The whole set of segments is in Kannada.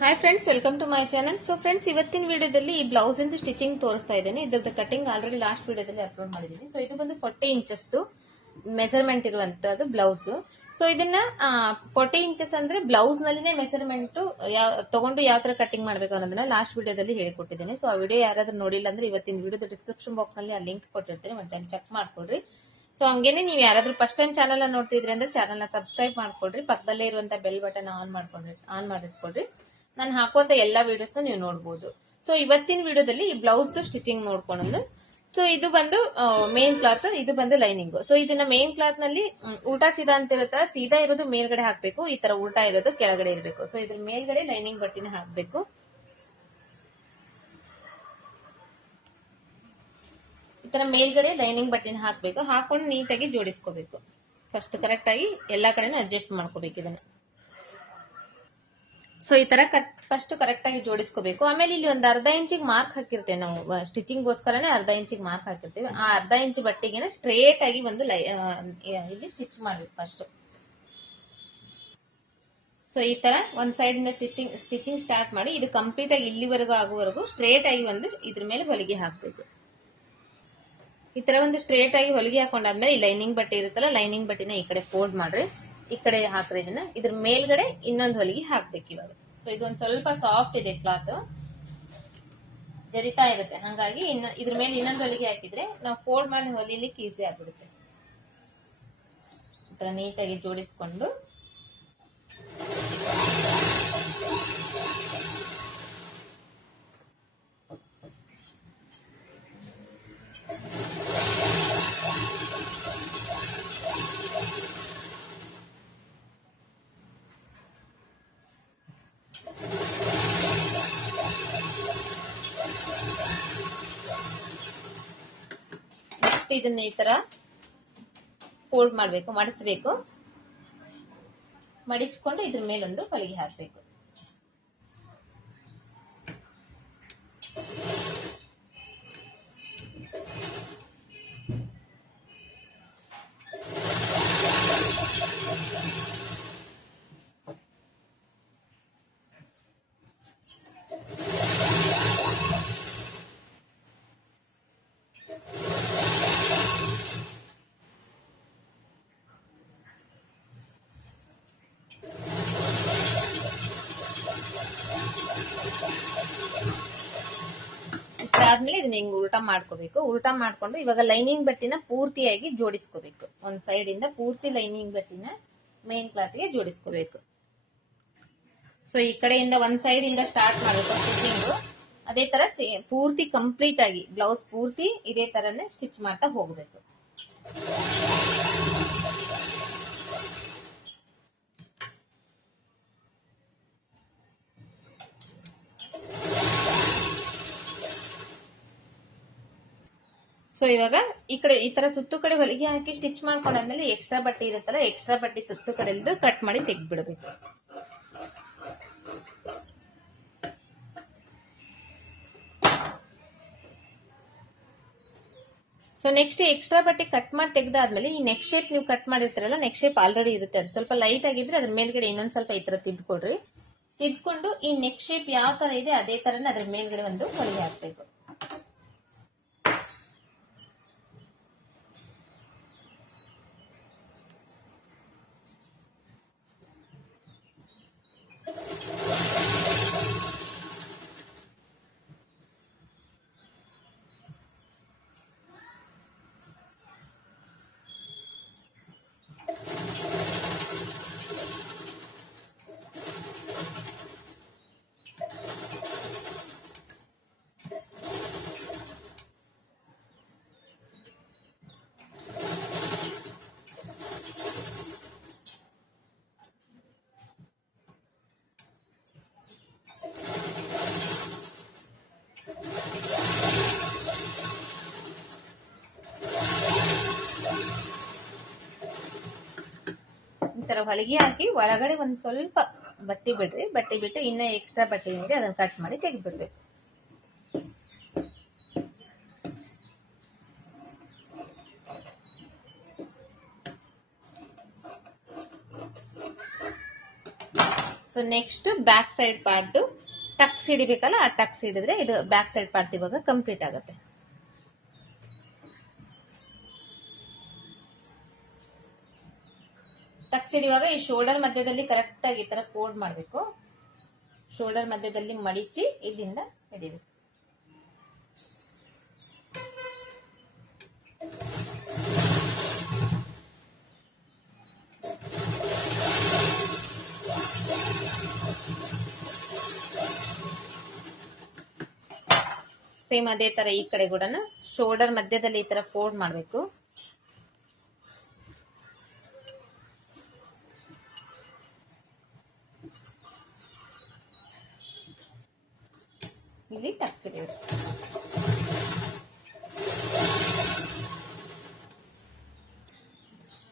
Hi friends, welcome to my channel. So friends, ಇವತ್ತಿನ ವಿಡಿಯೋದಲ್ಲಿ ಈ ಬ್ಲೌಸ್ ಇಂದು ಸ್ಟಿಚಿಂಗ್ ತೋರಿಸ್ತಾ ಇದ್ದೇನೆ. ಇದ್ರದ್ದು ಕಟಿಂಗ್ ಆಲ್ರೆಡಿ ಲಾಸ್ಟ್ ವಿಡಿಯೋದಲ್ಲಿ ಅಪ್ಲೋಡ್ ಮಾಡಿದ್ದೀನಿ. ಸೊ ಇದು ಬಂದು 40 ಇಂಚಸ್ ಮೆಜರ್ಮೆಂಟ್ ಇರುವಂತದ್ದು ಬ್ಲೌಸ್. ಸೊ ಇದನ್ನ 40 ಇಂಚಸ್ ಅಂದ್ರೆ ಬ್ಲೌಸ್ ನಲ್ಲಿನೇ ಮೆಜರ್ಮೆಂಟ್ ತಗೊಂಡು ಯಾವ ತರ ಕಟಿಂಗ್ ಮಾಡಬೇಕು ಅನ್ನೋದನ್ನ ಲಾಸ್ಟ್ ವಿಡಿಯೋದಲ್ಲಿ ಹೇಳಿಕೊಟ್ಟಿದ್ದೇನೆ. ಸೊ ಆ ವಿಡಿಯೋ ಯಾರಾದ್ರೂ ನೋಡಿಲ್ಲ ಅಂದ್ರೆ ಇವತ್ತಿನ ವಿಡಿಯೋದ ಡಿಸ್ಕ್ರಿಪ್ಷನ್ ಬಾಕ್ಸ್ ನಲ್ಲಿ ಆ ಲಿಂಕ್ ಕೊಟ್ಟಿರ್ತೇನೆ, ಒಂದು ಟೈಮ್ ಚೆಕ್ ಮಾಡ್ಕೊಡ್ರಿ. ಸೊ ಹಂಗೇನೆ ನೀವು ಯಾರಾದ್ರೂ ಫಸ್ಟ್ ಟೈಮ್ ಚಾನಲ್ ನೋಡ್ತಿದ್ರಿ ಅಂದ್ರೆ ಚಾನಲ್ ನ ಸಬ್ಸ್ಕ್ರೈಬ್ ಮಾಡ್ಕೊಡ್ರಿ, ಪಕ್ಕದಲ್ಲೇ ಇರುವಂತ ಬೆಲ್ ಬಟನ್ ಆನ್ ಮಾಡಿಟ್ಕೊಡ್ರಿ. ನಾನು ಹಾಕುವಂತ ಎಲ್ಲಾ ವಿಡಿಯೋಸ್ ನೀವು ನೋಡಬಹುದು. ಸೊ ಇವತ್ತಿನ ವಿಡಿಯೋದಲ್ಲಿ ಈ ಬ್ಲೌಸ್ ಸ್ಟಿಚಿಂಗ್ ನೋಡ್ಕೊಂಡು, ಸೊ ಇದು ಬಂದು ಮೇನ್ ಕ್ಲಾತ್, ಇದು ಬಂದು ಲೈನಿಂಗ್. ಸೊ ಇದನ್ನ ಮೇನ್ ಕ್ಲಾತ್ ನಲ್ಲಿ ಉಲ್ಟಾ ಸೀದಾ ಅಂತ ಇರುತ್ತಾ, ಸೀದಾ ಇರೋದು ಮೇಲ್ಗಡೆ ಹಾಕ್ಬೇಕು, ಈ ತರ ಉಲ್ಟಾ ಇರೋದು ಕೆಳಗಡೆ ಇರಬೇಕು. ಸೊ ಇದ್ರ ಮೇಲ್ಗಡೆ ಲೈನಿಂಗ್ ಬಟ್ಟಿನ ಹಾಕ್ಬೇಕು. ಈ ತರ ಮೇಲ್ಗಡೆ ಲೈನಿಂಗ್ ಬಟ್ಟಿನ ಹಾಕ್ಬೇಕು. ಹಾಕೊಂಡು ನೀಟಾಗಿ ಜೋಡಿಸ್ಕೋಬೇಕು. ಫಸ್ಟ್ ಕರೆಕ್ಟ್ ಆಗಿ ಎಲ್ಲಾ ಕಡೆನೂ ಅಡ್ಜಸ್ಟ್ ಮಾಡ್ಕೋಬೇಕು ಇದನ್ನ. ಸೊ ಈ ತರ ಫಸ್ಟ್ ಕರೆಕ್ಟ್ ಆಗಿ ಜೋಡಿಸ್ಕೋಬೇಕು. ಆಮೇಲೆ ಇಲ್ಲಿ ಒಂದು ಅರ್ಧ ಇಂಚಿಗೆ ಮಾರ್ಕ್ ಹಾಕಿರ್ತೇವೆ ನಾವು, ಸ್ಟಿಚಿಂಗ್ ಗೋಸ್ಕರನೇ ಅರ್ಧ ಇಂಚಿಗೆ ಮಾರ್ಕ್ ಹಾಕಿರ್ತೀವಿ. ಆ ಅರ್ಧ ಇಂಚ್ ಬಟ್ಟೆಗೆ ಸ್ಟ್ರೇಟ್ ಆಗಿ ಒಂದು ಇಲ್ಲಿ ಸ್ಟಿಚ್ ಮಾಡ್ಬೇಕು ಫಸ್ಟ್. ಸೊ ಈ ತರ ಒಂದ್ ಸೈಡ್ ಇಂದ ಸ್ಟಿಚಿಂಗ್ ಸ್ಟಾರ್ಟ್ ಮಾಡಿ ಇದು ಕಂಪ್ಲೀಟ್ ಆಗಿ ಇಲ್ಲಿವರೆಗೂ ಆಗುವವರೆಗೂ ಸ್ಟ್ರೇಟ್ ಆಗಿ ಒಂದು ಇದ್ರ ಮೇಲೆ ಹೊಲಿಗೆ ಹಾಕ್ಬೇಕು. ಈ ತರ ಒಂದು ಸ್ಟ್ರೇಟ್ ಆಗಿ ಹೊಲಿಗೆ ಹಾಕೊಂಡಾದ್ಮೇಲೆ ಈ ಲೈನಿಂಗ್ ಬಟ್ಟೆ ಇರುತ್ತಲ್ಲ, ಲೈನಿಂಗ್ ಬಟ್ಟೆನ ಈ ಕಡೆ ಫೋಲ್ಡ್ ಮಾಡ್ರಿ, ಈ ಕಡೆ ಹಾಕ್ರಿ. ಇದನ್ನ ಇದ್ರ ಮೇಲ್ಗಡೆ ಇನ್ನೊಂದು ಹೊಲಿಗೆ ಹಾಕ್ಬೇಕು ಇವಾಗ. ಸೊ ಇದೊಂದು ಸ್ವಲ್ಪ ಸಾಫ್ಟ್ ಇದೆ ಕ್ಲಾತ್, ಜರಿತಾ ಇರುತ್ತೆ, ಹಂಗಾಗಿ ಇದ್ರ ಮೇಲೆ ಇನ್ನೊಂದು ಹೊಲಿಗೆ ಹಾಕಿದ್ರೆ ನಾವು ಫೋಲ್ಡ್ ಮಾಡಿ ಹೊಲಿಲಿಕ್ಕೆ ಈಸಿ ಆಗ್ಬಿಡುತ್ತೆ. ಈ ತರ ನೀಟಾಗಿ ಜೋಡಿಸ್ಕೊಂಡು ಇದನ್ನ ಈ ತರ ಫೋಲ್ಡ್ ಮಾಡ್ಬೇಕು, ಮಡಚಬೇಕು. ಮಡಿಚ್ಕೊಂಡು ಇದ್ರ ಮೇಲೊಂದು ಹೊಲಿಗೆ ಹಾಕ್ಬೇಕು. ಆದ್ಮೇಲೆ ಇದನ್ನ ಹಿಂಗ್ ಉಲ್ಟಾ ಮಾಡ್ಕೋಬೇಕು. ಉಲ್ಟಾ ಮಾಡ್ಕೊಂಡು ಇವಾಗ ಲೈನಿಂಗ್ ಬಟ್ಟಿನ ಪೂರ್ತಿಯಾಗಿ ಜೋಡಿಸ್ಕೋಬೇಕು. ಒಂದ್ ಸೈಡ್ ಇಂದ ಪೂರ್ತಿ ಲೈನಿಂಗ್ ಬಟ್ಟಿನ ಮೇನ್ ಕ್ಲಾತ್ ಗೆ ಜೋಡಿಸ್ಕೋಬೇಕು. ಸೊ ಈ ಕಡೆಯಿಂದ ಒಂದ್ ಸೈಡ್ ಇಂದ ಸ್ಟಾರ್ಟ್ ಮಾಡಬೇಕು ಸ್ಟಿಚಿಂಗ್. ಅದೇ ತರ ಪೂರ್ತಿ ಕಂಪ್ಲೀಟ್ ಆಗಿ ಬ್ಲೌಸ್ ಪೂರ್ತಿ ಇದೇ ತರನೇ ಸ್ಟಿಚ್ ಮಾಡ್ತಾ ಹೋಗ್ಬೇಕು. ಸೊ ಇವಾಗ ಈ ಕಡೆ ಈ ತರ ಸುತ್ತು ಕಡೆ ಹೊಲಿಗೆ ಹಾಕಿ ಸ್ಟಿಚ್ ಮಾಡ್ಕೊಂಡಾದ್ಮೇಲೆ ಎಕ್ಸ್ಟ್ರಾ ಬಟ್ಟೆ ಇರುತ್ತಲ್ಲ, ಎಕ್ಸ್ಟ್ರಾ ಬಟ್ಟೆ ಸುತ್ತು ಕಡೆದು ಕಟ್ ಮಾಡಿ ತೆಗ್ದ್ಬಿಡ್ಬೇಕು. ಸೊ ನೆಕ್ಸ್ಟ್ ಎಕ್ಸ್ಟ್ರಾ ಬಟ್ಟೆ ಕಟ್ ಮಾಡಿ ತೆಗ್ದಾದ್ಮೇಲೆ ಈ ನೆಕ್ ಶೇಪ್ ನೀವು ಕಟ್ ಮಾಡಿರ್ತೀರಲ್ಲ, ನೆಕ್ ಶೇಪ್ ಆಲ್ರೆಡಿ ಇರುತ್ತೆ, ಅದು ಸ್ವಲ್ಪ ಲೈಟ್ ಆಗಿದ್ರೆ ಅದ್ರ ಮೇಲ್ಗಡೆ ಇನ್ನೊಂದ್ ಸ್ವಲ್ಪ ಈ ತರ ತಿದ್ಕೊಡ್ರಿ. ತಿದ್ಕೊಂಡು ಈ ನೆಕ್ ಶೇಪ್ ಯಾವ ತರ ಇದೆ ಅದೇ ತರನೇ ಅದ್ರ ಮೇಲ್ಗಡೆ ಒಂದು ಹೊಲಿಗೆ ಹಾಕ್ಬೇಕು. ತರ ಹೊಲಿಗೆ ಹಾಕಿ ಒಳಗಡೆ ಒಂದ್ ಸ್ವಲ್ಪ ಬಟ್ಟೆ ಬಿಡ್ರಿ. ಬಟ್ಟೆ ಬಿಟ್ಟು ಇನ್ನ ಎಕ್ಸ್ಟ್ರಾ ಬಟ್ಟೆ ಏನಿದೆ ಅದನ್ನ ಕಟ್ ಮಾಡಿ ತೆಗೆದ್ಬಿಡ್ಬೇಕು. So so next back side part tucks ಹಿಡಿಬೇಕಲ್ಲ, ಆ ಟಕ್ಸ್ ಹಿಡಿದ್ರೆ ಇದು ಬ್ಯಾಕ್ ಸೈಡ್ ಪಾರ್ಟ್ ಇವಾಗ ಕಂಪ್ಲೀಟ್ ಆಗುತ್ತೆ. ಟಕ್ಸ್ ಹಿಡಿಯುವಾಗ ಈ ಶೋಲ್ಡರ್ ಮಧ್ಯದಲ್ಲಿ ಕರೆಕ್ಟ್ ಆಗಿ ಈ ತರ ಫೋಲ್ಡ್ ಮಾಡಬೇಕು. ಶೋಲ್ಡರ್ ಮಧ್ಯದಲ್ಲಿ ಮಡಿಚಿ ಇಲ್ಲಿಂದ ಹಿಡಿಬೇಕು. ಸೇಮ್ ಅದೇ ತರ ಈ ಕಡೆ ಕೂಡ ಶೋಲ್ಡರ್ ಮಧ್ಯದಲ್ಲಿ ಈ ತರ ಫೋಲ್ಡ್ ಮಾಡಬೇಕು. ಇಲ್ಲಿ ಟಕ್ಸ್ ಹಿಡಿಯೋದು.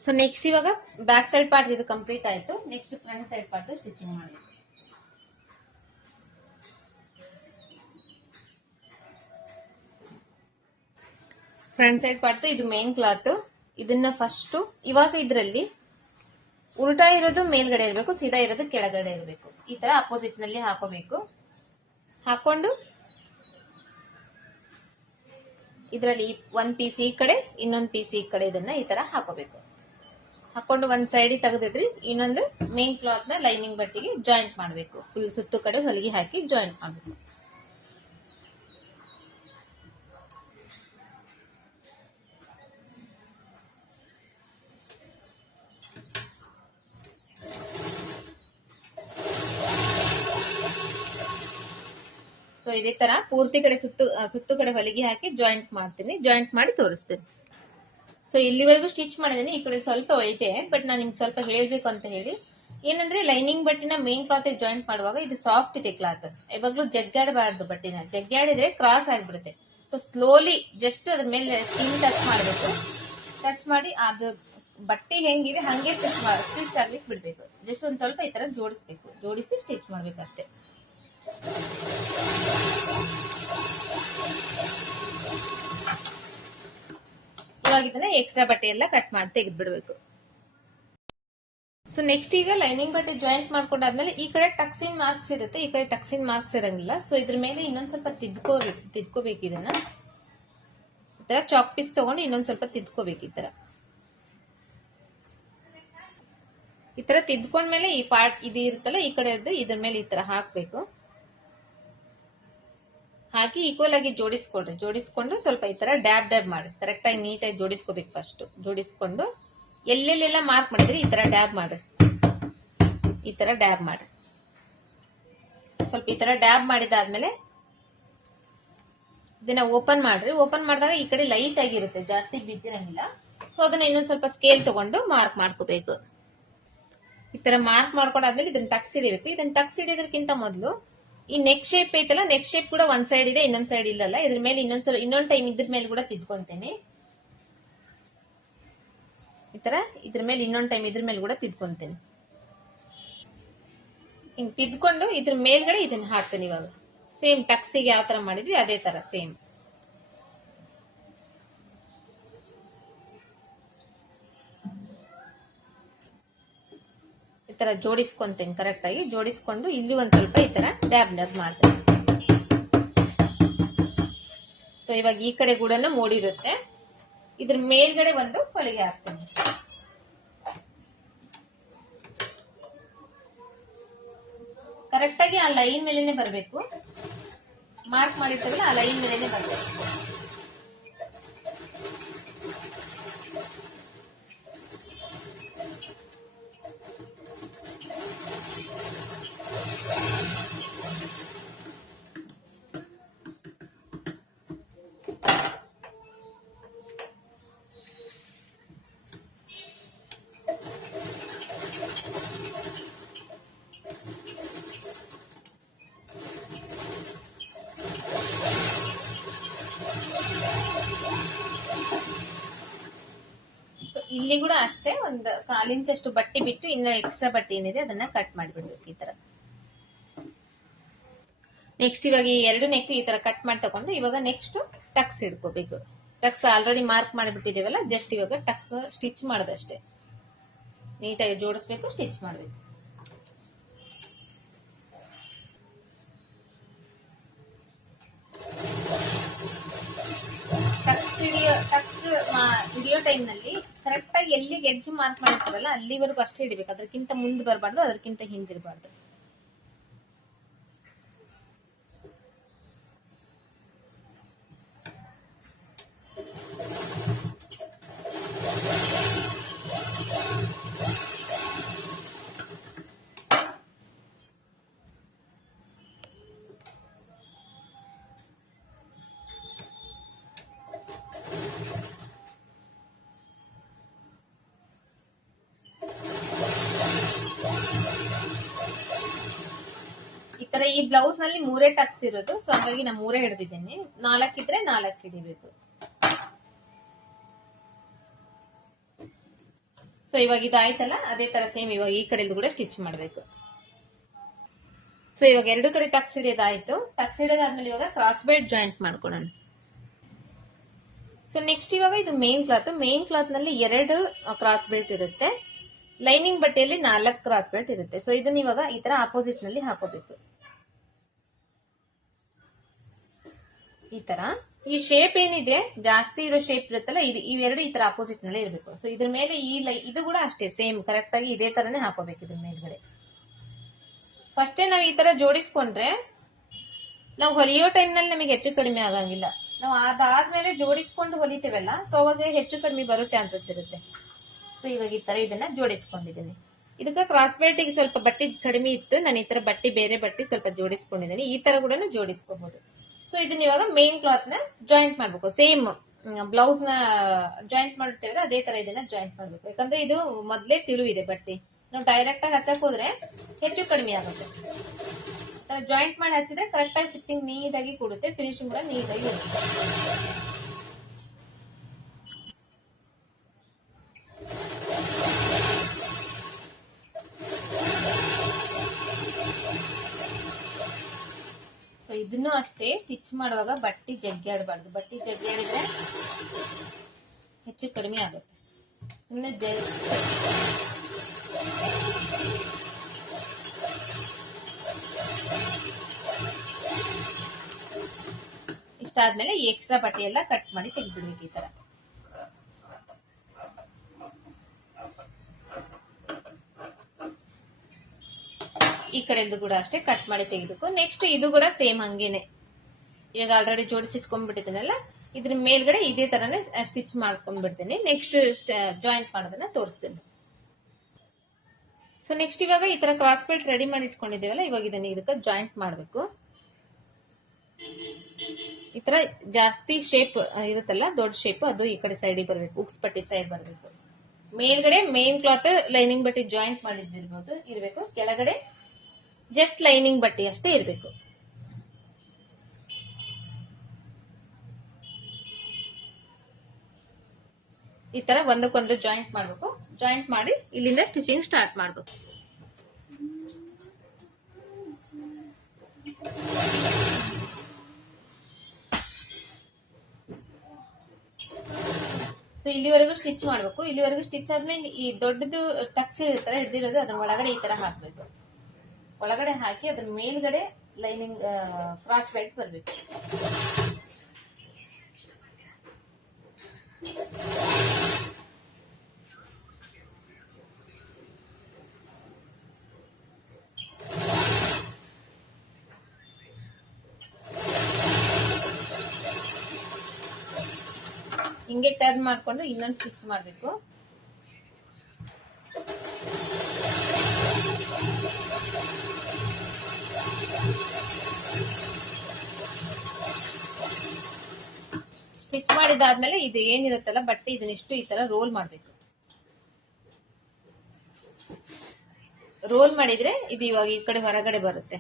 ಸೊ ನೆಕ್ಸ್ಟ್ ಇವಾಗ ಬ್ಯಾಕ್ ಸೈಡ್ ಪಾರ್ಟ್ ಇದು ಕಂಪ್ಲೀಟ್ ಆಯ್ತು. Next front side part stitching ಮಾಡಿ. ಫ್ರಂಟ್ ಸೈಡ್ ಪಾರ್ಟ್ ಇದು ಮೇನ್ ಕ್ಲಾತ್. ಇದನ್ನ ಫಸ್ಟ್ ಇವಾಗ ಇದರಲ್ಲಿ ಉಲ್ಟಾ ಇರೋದು ಮೇಲ್ಗಡೆ ಇರಬೇಕು, ಸೀದಾ ಇರೋದು ಕೆಳಗಡೆ ಇರಬೇಕು. ಈ ತರ ಅಪೋಸಿಟ್ ನಲ್ಲಿ ಹಾಕೋಬೇಕು. ಹಾಕೊಂಡು ಇದರಲ್ಲಿ ಒಂದ್ ಪೀಸ್ ಈ ಕಡೆ, ಇನ್ನೊಂದ್ ಪೀಸ್ ಈ ಕಡೆ, ಇದನ್ನ ಈ ತರ ಹಾಕೋಬೇಕು. ಹಾಕೊಂಡು ಒಂದ್ ಸೈಡ್ ತೆಗೆದಿಡ್ರಿ. ಇನ್ನೊಂದು ಮೇನ್ ಕ್ಲಾತ್ ನ ಲೈನಿಂಗ್ ಬಟ್ಟೆಗೆ ಜಾಯಿಂಟ್ ಮಾಡಬೇಕು. ಫುಲ್ ಸುತ್ತು ಕಡೆ ಹೊಲಿಗೆ ಹಾಕಿ ಜಾಯಿಂಟ್ ಮಾಡಬೇಕು. ಸೊ ಇದೇ ತರ ಪೂರ್ತಿ ಕಡೆ ಸುತ್ತು ಕಡೆ ಹೊಲಿಗೆ ಹಾಕಿ ಜಾಯಿಂಟ್ ಮಾಡ್ತೀನಿ. ಜಾಯಿಂಟ್ ಮಾಡಿ ತೋರಿಸ್ತೀನಿ. ಸೊ ಇಲ್ಲಿವರೆಗೂ ಸ್ಟಿಚ್ ಮಾಡಿದ್ದೀನಿ. ಈ ಕಡೆ ಸ್ವಲ್ಪ ಐತೆ, ಬಟ್ ನಾನು ನಿಮ್ಗೆ ಸ್ವಲ್ಪ ಹೇಳ್ಬೇಕು ಅಂತ ಹೇಳಿ. ಏನಂದ್ರೆ ಲೈನಿಂಗ್ ಬಟ್ಟಿನ ಮೇನ್ ಕ್ಲಾತ್ ಜಾಯಿಂಟ್ ಮಾಡುವಾಗ ಇದು ಸಾಫ್ಟ್ ಇದೆ ಕ್ಲಾತ್. ಯಾವಾಗ್ಲೂ ಜಗ್ಗಾಡಬಾರ್ದು. ಬಟ್ಟಿನ ಜಗ್ಗಾಡಿದ್ರೆ ಕ್ರಾಸ್ ಆಗ್ಬಿಡುತ್ತೆ. ಸೊ ಸ್ಲೋಲಿ ಜಸ್ಟ್ ಅದ್ರ ಮೇಲೆ ಸ್ಕಿನ್ ಟಚ್ ಮಾಡಬೇಕು. ಟಚ್ ಮಾಡಿ ಅದು ಬಟ್ಟೆ ಹೆಂಗಿದೆ ಹಂಗೆ ಸ್ಟಿಚ್ ಆಗ್ಲಿಕ್ಕೆ ಬಿಡ್ಬೇಕು. ಜಸ್ಟ್ ಒಂದ್ ಸ್ವಲ್ಪ ಈ ತರ ಜೋಡಿಸ್ಬೇಕು. ಜೋಡಿಸಿ ಸ್ಟಿಚ್ ಮಾಡ್ಬೇಕು ಅಷ್ಟೇ. ಇವಾಗ ಇದನ್ನ ಎಕ್ಸ್ಟ್ರಾ ಬಟ್ಟೆ ಎಲ್ಲ ಕಟ್ ಮಾಡಿ ತೆಗೆದ್ಬಿಡ್ಬೇಕು. ಸೊ ನೆಕ್ಸ್ಟ್ ಈಗ ಲೈನಿಂಗ್ ಬಟ್ಟೆ ಜಾಯಿಂಟ್ ಮಾಡ್ಕೊಂಡಾದ್ಮೇಲೆ ಈ ಕಡೆ ಟಕ್ಸಿನ್ ಮಾರ್ಕ್ಸ್ ಇರುತ್ತೆ, ಈ ಕಡೆ ಟಕ್ಸಿನ್ ಮಾರ್ಕ್ಸ್ ಇರಂಗಿಲ್ಲ. ಸೊ ಇದ್ರ ಮೇಲೆ ಇನ್ನೊಂದ್ ಸ್ವಲ್ಪ ತಿದ್ಕೋಬೇಕು. ಇದನ್ನ ಈ ತರ ಚಾಕ್ ಪೀಸ್ ತಗೊಂಡು ಇನ್ನೊಂದ್ ಸ್ವಲ್ಪ ತಿದ್ಕೋಬೇಕು. ಈ ತರ ತಿದ್ಕೊಂಡ್ಮೇಲೆ ಈ ಪಾರ್ಟ್ ಇದು ಇರುತ್ತಲ್ಲ ಈ ಕಡೆ ಇದ್ರ ಮೇಲೆ ಈ ತರ ಹಾಕ್ಬೇಕು. ಹಾಕಿ ಈಕ್ವಲ್ ಆಗಿ ಜೋಡಿಸ್ಕೊಡ್ರಿ. ಜೋಡಿಸ್ಕೊಂಡು ಸ್ವಲ್ಪ ಈ ತರ ಡ್ಯಾಬ್ ಮಾಡಿ ಕರೆಕ್ಟ್ ಆಗಿ ನೀಟಾಗಿ ಜೋಡಿಸ್ಕೋಬೇಕು. ಫಸ್ಟ್ ಜೋಡಿಸ್ಕೊಂಡು ಎಲ್ಲೆಲ್ಲೆಲ್ಲ ಮಾರ್ಕ್ ಮಾಡಿದ್ರಿ ಈ ತರ ಡ್ಯಾಬ್ ಮಾಡ್ರಿ. ಈ ತರ ಡ್ಯಾಬ್ ಮಾಡ್ರಿ. ಸ್ವಲ್ಪ ಈ ತರ ಡ್ಯಾಬ್ ಮಾಡಿದಾದ್ಮೇಲೆ ಇದನ್ನ ಓಪನ್ ಮಾಡ್ರಿ. ಓಪನ್ ಮಾಡಿದಾಗ ಈ ಕಡೆ ಲೈಟ್ ಆಗಿರುತ್ತೆ, ಜಾಸ್ತಿ ಬಿದ್ದಿರಂಗಿಲ್ಲ. ಸೊ ಅದನ್ನ ಇನ್ನೊಂದ್ ಸ್ವಲ್ಪ ಸ್ಕೇಲ್ ತಗೊಂಡು ಮಾರ್ಕ್ ಮಾಡ್ಕೋಬೇಕು. ಈ ತರ ಮಾರ್ಕ್ ಮಾಡ್ಕೊಂಡಾದ್ಮೇಲೆ ಇದನ್ನ ಟಕ್ಸ್ ಹಿಡಿಬೇಕು. ಇದನ್ನ ಟಕ್ಸ್ ಹಿಡಿಯೋದಕ್ಕಿಂತ ಮೊದಲು ಈ ನೆಕ್ ಶೇಪ್ ಐತಲ್ಲ, ನೆಕ್ ಶೇಪ್ ಕೂಡ ಒಂದ್ ಸೈಡ್ ಇದೆ, ಇನ್ನೊಂದ್ ಸೈಡ್ ಇಲ್ಲಲ್ಲ. ಇದ್ರ ಮೇಲೆ ಇನ್ನೊಂದ್ ಟೈಮ್ ಇದ್ರ ಮೇಲೆ ಕೂಡ ತಿದ್ಕೊಂತೇನೆ. ಈ ತರ ಇದ್ರ ಮೇಲೆ ಇನ್ನೊಂದ್ ಟೈಮ್ ಇದ್ರ ಮೇಲೆ ಕೂಡ ತಿದ್ಕೊಂತೇನೆ. ಹಿಂಗ್ ತಿದ್ಕೊಂಡು ಇದ್ರ ಮೇಲ್ಗಡೆ ಇದನ್ನ ಹಾಕ್ತೇನೆ. ಇವಾಗ ಸೇಮ್ ಟಕ್ಸಿಗೆ ಯಾವ ತರ ಮಾಡಿದ್ವಿ ಅದೇ ತರ ಸೇಮ್. ಈ ತರ ಜೋಡಿಸ್ಕೊಂತೇನೆ ಕರೆಕ್ಟ್ ಆಗಿ. ಜೋಡಿಸ್ಕೊಂಡು ಇಲ್ಲಿ ಒಂದ್ ಸ್ವಲ್ಪ ಈ ತರ ಡ್ಯಾಬ್ ಮಾಡ್ತೇನೆ. ಸೊ ಇವಾಗ ಈ ಕಡೆ ಕೂಡ ಮೂಡಿರುತ್ತೆ. ಇದ್ರ ಮೇಲ್ಗಡೆ ಒಂದು ಹೊಲಿಗೆ ಹಾಕ್ತೇನೆ. ಕರೆಕ್ಟ್ ಆಗಿ ಆ ಲೈನ್ ಮೇಲೆನೆ ಬರಬೇಕು. ಮಾರ್ಕ್ ಮಾಡಿರ್ತೇವಲ್ಲ ಆ ಲೈನ್ ಮೇಲೆನೆ ಬರಬೇಕು. ಇಲ್ಲಿ ಕೂಡ ಅಷ್ಟೇ ಒಂದು 1/4 ಇಂಚ್ ಅಷ್ಟು ಬಟ್ಟೆ ಬಿಟ್ಟು ಇನ್ನು ಎಕ್ಸ್ಟ್ರಾ ಬಟ್ಟೆ ಏನಿದೆ ಅದನ್ನ ಕಟ್ ಮಾಡಿಬಿಡ್ಬೇಕು ಈ ತರ. ನೆಕ್ಸ್ಟ್ ಇವಾಗ ಈ ಎರಡು ನೆಕ್ ಈ ತರ ಕಟ್ ಮಾಡಿ ತಗೊಂಡು ಇವಾಗ ನೆಕ್ಸ್ಟ್ ಟಕ್ಸ್ ಹಿಡ್ಕೋಬೇಕು. ಟಕ್ಸ್ ಆಲ್ರೆಡಿ ಮಾರ್ಕ್ ಮಾಡಿಬಿಟ್ಟಿದೇವಲ್ಲ, ಜಸ್ಟ್ ಇವಾಗ ಟಕ್ಸ್ ಸ್ಟಿಚ್ ಮಾಡೋದಷ್ಟೇ. ನೀಟಾಗಿ ಜೋಡಿಸ್ಬೇಕು, ಸ್ಟಿಚ್ ಮಾಡಬೇಕು. ಹಿಡಿಯೋ ಟೈಮ್ ನಲ್ಲಿ ಕರೆಕ್ಟ್ ಆಗಿ ಎಲ್ಲಿಗೆ ಎಡ್ಜ್ ಮಾರ್ಕ್ ಮಾಡಿರ್ತಾರಲ್ಲ ಅಲ್ಲಿವರೆಗೂ ಅಷ್ಟೇ ಹಿಡಿಬೇಕು, ಅದಕ್ಕಿಂತ ಮುಂದೆ ಬರಬಾರ್ದು, ಅದಕ್ಕಿಂತ ಹಿಂದಿರಬಾರ್ದು. ಈ ತರ ಈ ಬ್ಲೌಸ್ ನಲ್ಲಿ 3 ಟಕ್ಸ್ ಇರೋದು, ಸೊ ಹಾಗಾಗಿ ನಾನು 3 ಹಿಡಿದಿದ್ದೇನೆ. 4 ಇದ್ರೆ 4 ಹಿಡಿಬೇಕು. ಸೊ ಇವಾಗ ಇದಾಯ್ತಲ್ಲ, ಅದೇ ತರ ಸೇಮ್ ಇವಾಗ ಈ ಕಡೆದು ಕೂಡ ಸ್ಟಿಚ್ ಮಾಡ್ಬೇಕು. ಸೊ ಇವಾಗ 2 ಕಡೆ ಟಕ್ಸ್ ಹಿಡಿಯೋದಾಯ್ತು. ಟಕ್ಸ್ ಹಿಡಿಯೋದಾದ್ಮೇಲೆ ಇವಾಗ ಕ್ರಾಸ್ ಬೆಲ್ಟ್ ಜಾಯಿಂಟ್ ಮಾಡ್ಕೊಳ್ಳೋಣ. ಸೊ ನೆಕ್ಸ್ಟ್ ಇವಾಗ ಇದು ಮೇನ್ ಕ್ಲಾತ್ ನಲ್ಲಿ 2 ಕ್ರಾಸ್ ಬೆಲ್ಟ್ ಇರುತ್ತೆ. ಲೈನಿಂಗ್ ಬಟ್ಟೆಯಲ್ಲಿ 4 ಕ್ರಾಸ್ ಬೆಲ್ಟ್ ಇರುತ್ತೆ. ಸೊ ಇದನ್ನ ಇವಾಗ ಈ ತರ ಆಪೋಸಿಟ್ ನಲ್ಲಿ ಹಾಕೋಬೇಕು. ಈ ತರ ಈ ಶೇಪ್ ಏನಿದೆ, ಜಾಸ್ತಿ ಇರೋ ಶೇಪ್ ಇರುತ್ತಲ್ಲ, ಇವೆರಡು ಈ ತರ ಆಪೋಸಿಟ್ ನಲ್ಲಿ ಇರಬೇಕು. ಸೊ ಇದ್ರ ಮೇಲೆ ಇದು ಕೂಡ ಅಷ್ಟೇ ಸೇಮ್ ಕರೆಕ್ಟ್ ಆಗಿ ಇದೇ ತರನೇ ಹಾಕೋಬೇಕು. ಇದ್ರ ಮೇಲ್ಗಡೆ ಫಸ್ಟೇ ನಾವು ಈ ತರ ಜೋಡಿಸ್ಕೊಂಡ್ರೆ ನಾವು ಹೊಲಿಯೋ ಟೈಮ್ ನಲ್ಲಿ ನಮಗೆ ಹೆಚ್ಚು ಕಡಿಮೆ ಆಗಂಗಿಲ್ಲ. ನಾವು ಅದಾದ್ಮೇಲೆ ಜೋಡಿಸ್ಕೊಂಡು ಹೊಲಿತೇವಲ್ಲ, ಸೊ ಅವಾಗ ಹೆಚ್ಚು ಕಡಿಮೆ ಬರೋ ಚಾನ್ಸಸ್ ಇರುತ್ತೆ. ಸೊ ಇವಾಗ ಈ ತರ ಇದನ್ನ ಜೋಡಿಸ್ಕೊಂಡಿದ್ದೀನಿ. ಇದಕ್ಕೆ ಕ್ರಾಸ್ ಬೆಲ್ಟಿಗೆ ಸ್ವಲ್ಪ ಬಟ್ಟೆ ಕಡಿಮೆ ಇತ್ತು, ನಾನು ಈ ತರ ಬೇರೆ ಬಟ್ಟೆ ಸ್ವಲ್ಪ ಜೋಡಿಸ್ಕೊಂಡಿದ್ದೀನಿ. ಈ ತರ ಕೂಡ ಜೋಡಿಸ್ಕೋಬಹುದು. ಸೊ ಇದನ್ನ ಇವಾಗ ಮೇನ್ ಕ್ಲಾತ್ ನ ಜಾಯಿಂಟ್ ಮಾಡ್ಬೇಕು. ಸೇಮ್ ಬ್ಲೌಸ್ ನ ಜಾಯಿಂಟ್ ಮಾಡಿರ್ತೇವೆ ಅದೇ ತರ ಇದನ್ನ ಜಾಯಿಂಟ್ ಮಾಡ್ಬೇಕು. ಯಾಕಂದ್ರೆ ಇದು ಮೊದ್ಲೇ ತಿಳಿವಿದೆ ಬಟ್ಟೆ, ನಾವು ಡೈರೆಕ್ಟ್ ಆಗಿ ಹಚ್ಚಕ್ ಹೋದ್ರೆ ಹೆಚ್ಚು ಕಡಿಮೆ ಆಗುತ್ತೆ. ಜಾಯಿಂಟ್ ಮಾಡಿ ಹಚ್ಚಿದ್ರೆ ಕರೆಕ್ಟ್ ಆಗಿ ಫಿಟ್ಟಿಂಗ್ ನೀಟಾಗಿ ಕೊಡುತ್ತೆ, ಫಿನಿಶಿಂಗ್ ಕೂಡ ನೀಟಾಗಿ ಇರುತ್ತೆ. ಸೊ ಇದನ್ನು ಅಷ್ಟೇ ಸ್ಟಿಚ್ ಮಾಡುವಾಗ ಬಟ್ಟೆ ಜಗ್ಗಿ ಆಡಬಾರ್ದು. ಬಟ್ಟೆ ಜಗ್ಗಿ ಆಡಿದ್ರೆ ಹೆಚ್ಚು ಕಡಿಮೆ ಆಗುತ್ತೆ. ಇನ್ನು ಇಷ್ಟಾದ್ಮೇಲೆ ಎಕ್ಸ್ಟ್ರಾ ಬಟ್ಟೆ ಎಲ್ಲ ಕಟ್ ಮಾಡಿ ತೆಗೆದ್ಬಿಡ್ಬೇಕು. ಈ ತರ ಈ ಕಡೆಯಿಂದ ಕೂಡ ಅಷ್ಟೇ ಕಟ್ ಮಾಡಿ ತೆಗಿಬೇಕು. ನೆಕ್ಸ್ಟ್ ಇದು ಕೂಡ ಸೇಮ್ ಹಂಗೇನೆ, ಇವಾಗ ಆಲ್ರೆಡಿ ಜೋಡಿಸಿಟ್ಕೊಂಡ್ಬಿಟ್ಟಿದ್ದೀನಲ್ಲ, ಇದ್ರ ಮೇಲ್ಗಡೆ ಇದೇ ತರನೇ ಸ್ಟಿಚ್ ಮಾಡ್ಕೊಂಡ್ಬಿಡ್ತೀನಿ. ನೆಕ್ಸ್ಟ್ ಜಾಯಿಂಟ್ ಮಾಡೋದನ್ನ ತೋರಿಸ್ತೀನಿ. ಸೊ ನೆಕ್ಸ್ಟ್ ಇವಾಗ ಈ ತರ ಕ್ರಾಸ್ ಬೆಲ್ಟ್ ರೆಡಿ ಮಾಡಿ ಇಟ್ಕೊಂಡಿದ್ದೀವಲ್ಲ, ಇವಾಗ ಇದನ್ನ ಇದಕ್ಕೆ ಜಾಯಿಂಟ್ ಮಾಡ್ಬೇಕು. ಈ ತರ ಜಾಸ್ತಿ ಶೇಪ್ ಇರುತ್ತಲ್ಲ, ದೊಡ್ಡ ಶೇಪ್, ಅದು ಈ ಕಡೆ ಸೈಡಿಗೆ ಬರ್ಬೇಕು, ಉಕ್ಸ್ ಪಟ್ಟಿ ಸೈಡ್ ಬರ್ಬೇಕು. ಮೇಲ್ಗಡೆ ಮೇನ್ ಕ್ಲಾತ್ ಲೈನಿಂಗ್ ಬಟ್ಟೆ ಜಾಯಿಂಟ್ ಇರಬೇಕು. ಕೆಳಗಡೆ ಜಸ್ಟ್ ಲೈನಿಂಗ್ ಬಟ್ಟೆ ಅಷ್ಟೇ ಇರಬೇಕು. ಈ ತರ ಒಂದಕ್ಕೊಂದು ಜಾಯಿಂಟ್ ಮಾಡ್ಬೇಕು. ಜಾಯಿಂಟ್ ಮಾಡಿ ಇಲ್ಲಿಂದ ಸ್ಟಿಚಿಂಗ್ ಸ್ಟಾರ್ಟ್ ಮಾಡ್ಬೇಕು. ಸೊ ಇಲ್ಲಿವರೆಗೂ ಸ್ಟಿಚ್ ಮಾಡ್ಬೇಕು. ಇಲ್ಲಿವರೆಗೂ ಸ್ಟಿಚ್ ಆದ್ಮೇಲೆ ಈ ದೊಡ್ಡದು ಟಕ್ಸ್ ಇರ್ತಾರೆ ಹಿಡಿದಿರೋದು, ಅದ್ರ ಒಳಗಡೆ ಈ ತರ ಹಾಕ್ಬೇಕು. ಒಳಗಡೆ ಹಾಕಿ ಅದ್ರ ಮೇಲ್ಗಡೆ ಲೈನಿಂಗ್ ಕ್ರಾಸ್ ಬೆಲ್ಟ್ ಬರ್ಬೇಕು. ಹಿಂಗೆ ಟರ್ನ್ ಮಾಡ್ಕೊಂಡು ಇನ್ನೊಂದು ಸ್ಟಿಚ್ ಮಾಡಬೇಕು. ಸ್ಟಿಚ್ ಮಾಡಿದಾದ್ಮೇಲೆ ಇದು ಏನಿರುತ್ತಲ್ಲ ಬಟ್ಟೆ, ಇದನ್ನಿಷ್ಟು ಈ ತರ ರೋಲ್ ಮಾಡ್ಬೇಕು. ರೋಲ್ ಮಾಡಿದ್ರೆ ಇದು ಇವಾಗ ಈ ಕಡೆ ಹೊರಗಡೆ ಬರುತ್ತೆ.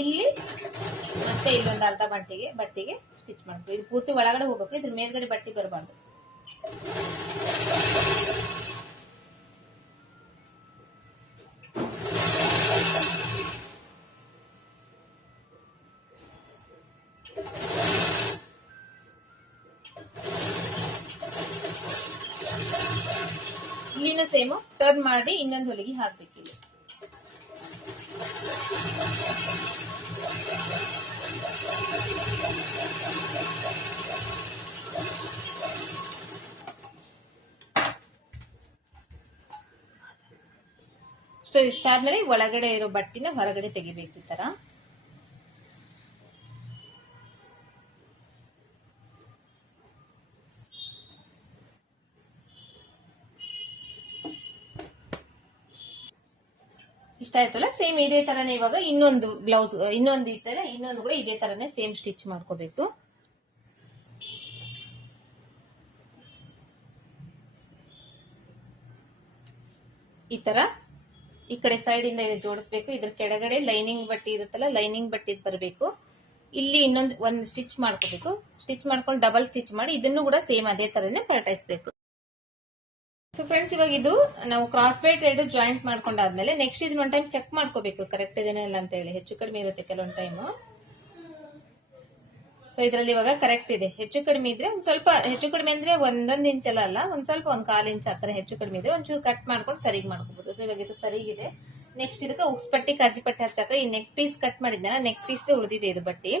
ಇಲ್ಲಿ ಮತ್ತೆ ಇಲ್ಲೊಂದು ಅರ್ಧ ಬಟ್ಟೆಗೆ ಸ್ಟಿಚ್ ಮಾಡ್ಬೇಕು. ಇದು ಪೂರ್ತಿ ಒಳಗಡೆ ಹೋಗ್ಬೇಕು, ಇದ್ರ ಮೇಲ್ಗಡೆ ಬಟ್ಟೆ ಬರಬಾರ್ದು. ಇಲ್ಲಿನ ಸೇಮು ಟರ್ನ್ ಮಾಡಿ ಇನ್ನೊಂದು ಹೊಲಿಗೆ ಹಾಕ್ಬೇಕಿಲ್ಲ. ಸೊ ಇಷ್ಟಾದ್ಮೇಲೆ ಒಳಗಡೆ ಇರೋ ಬಟ್ಟಿನ ಹೊರಗಡೆ ತೆಗಿಬೇಕು ಈ ತರ. ಇಷ್ಟ ಆಯ್ತಲ್ಲ. ಸೇಮ್ ಇದೇ ತರನೇ ಇವಾಗ ಇನ್ನೊಂದು ಬ್ಲೌಸ್ ಇನ್ನೊಂದು ಇತ್ತಲ್ಲ, ಇನ್ನೊಂದು ಕೂಡ ಇದೇ ತರನೇ ಸೇಮ್ ಸ್ಟಿಚ್ ಮಾಡ್ಕೋಬೇಕು. ಈ ತರ ಈ ಕಡೆ ಸೈಡ್ ಇಂದ ಇದು ಜೋಡಿಸ್ಬೇಕು. ಇದ್ರ ಕೆಳಗಡೆ ಲೈನಿಂಗ್ ಬಟ್ಟೆ ಇರುತ್ತಲ್ಲ, ಲೈನಿಂಗ್ ಬಟ್ಟೆ ಬರಬೇಕು. ಇಲ್ಲಿ ಇನ್ನೊಂದು ಒಂದು ಸ್ಟಿಚ್ ಮಾಡ್ಕೋಬೇಕು. ಸ್ಟಿಚ್ ಮಾಡ್ಕೊಂಡು ಡಬಲ್ ಸ್ಟಿಚ್ ಮಾಡಿ ಇದನ್ನು ಕೂಡ ಸೇಮ್ ಅದೇ ತರನೇ ಪಲ್ಟಾಯಿಸ್ಬೇಕು. ಸೊ ಫ್ರೆಂಡ್ಸ್, ಇವಾಗ ಇದು ನಾವು ಕ್ರಾಸ್ ಬೈಟ್ ಎರಡು ಜಾಯಿಂಟ್ ಮಾಡ್ಕೊಂಡಾದ್ಮೇಲೆ ನೆಕ್ಸ್ಟ್ ಇದನ್ನ ಒಂದು ಟೈಮ್ ಚೆಕ್ ಮಾಡ್ಕೋಬೇಕು ಕರೆಕ್ಟ್ ಇದೇನೆ ಇಲ್ಲ ಅಂತ ಹೇಳಿ. ಹೆಚ್ಚು ಕಡಿಮೆ ಇರುತ್ತೆ ಕೆಲವೊಂದು ಟೈಮು. ಸೊ ಇದರಲ್ಲಿ ಇವಾಗ ಕರೆಕ್ಟ್ ಇದೆ. ಹೆಚ್ಚು ಕಡಿಮೆ ಇದ್ರೆ ಒಂದ್ ಸ್ವಲ್ಪ ಹೆಚ್ಚು ಕಡಿಮೆ ಅಂದ್ರೆ ಒಂದೊಂದು ಇಂಚ್ ಅಲ್ಲ, ಒಂದ್ ಸ್ವಲ್ಪ ಒಂದ್ 1/4 ಇಂಚ್ ಆತರ ಹೆಚ್ಚು ಕಡಿಮೆ ಇದ್ರೆ ಒಂಚೂರು ಕಟ್ ಮಾಡ್ಕೊಂಡು ಸರಿಗೆ ಮಾಡ್ಕೋಬಹುದು. ಸೊ ಇವಾಗ ಇದು ಸರಿಗಿದೆ. ನೆಕ್ಸ್ಟ್ ಇದಕ್ಕೆ ಉಕ್ಸ್ ಪಟ್ಟಿ ಕಾಜಿ ಪಟ್ಟಿ ಹಚ್ಚಾಕ ಈ ನೆಕ್ ಪೀಸ್ ಕಟ್ ಮಾಡಿದ್ನ, ನೆಕ್ ಪೀಸ್ ಉಳಿದಿದೆ ಇದು ಬಟ್ಟಿ.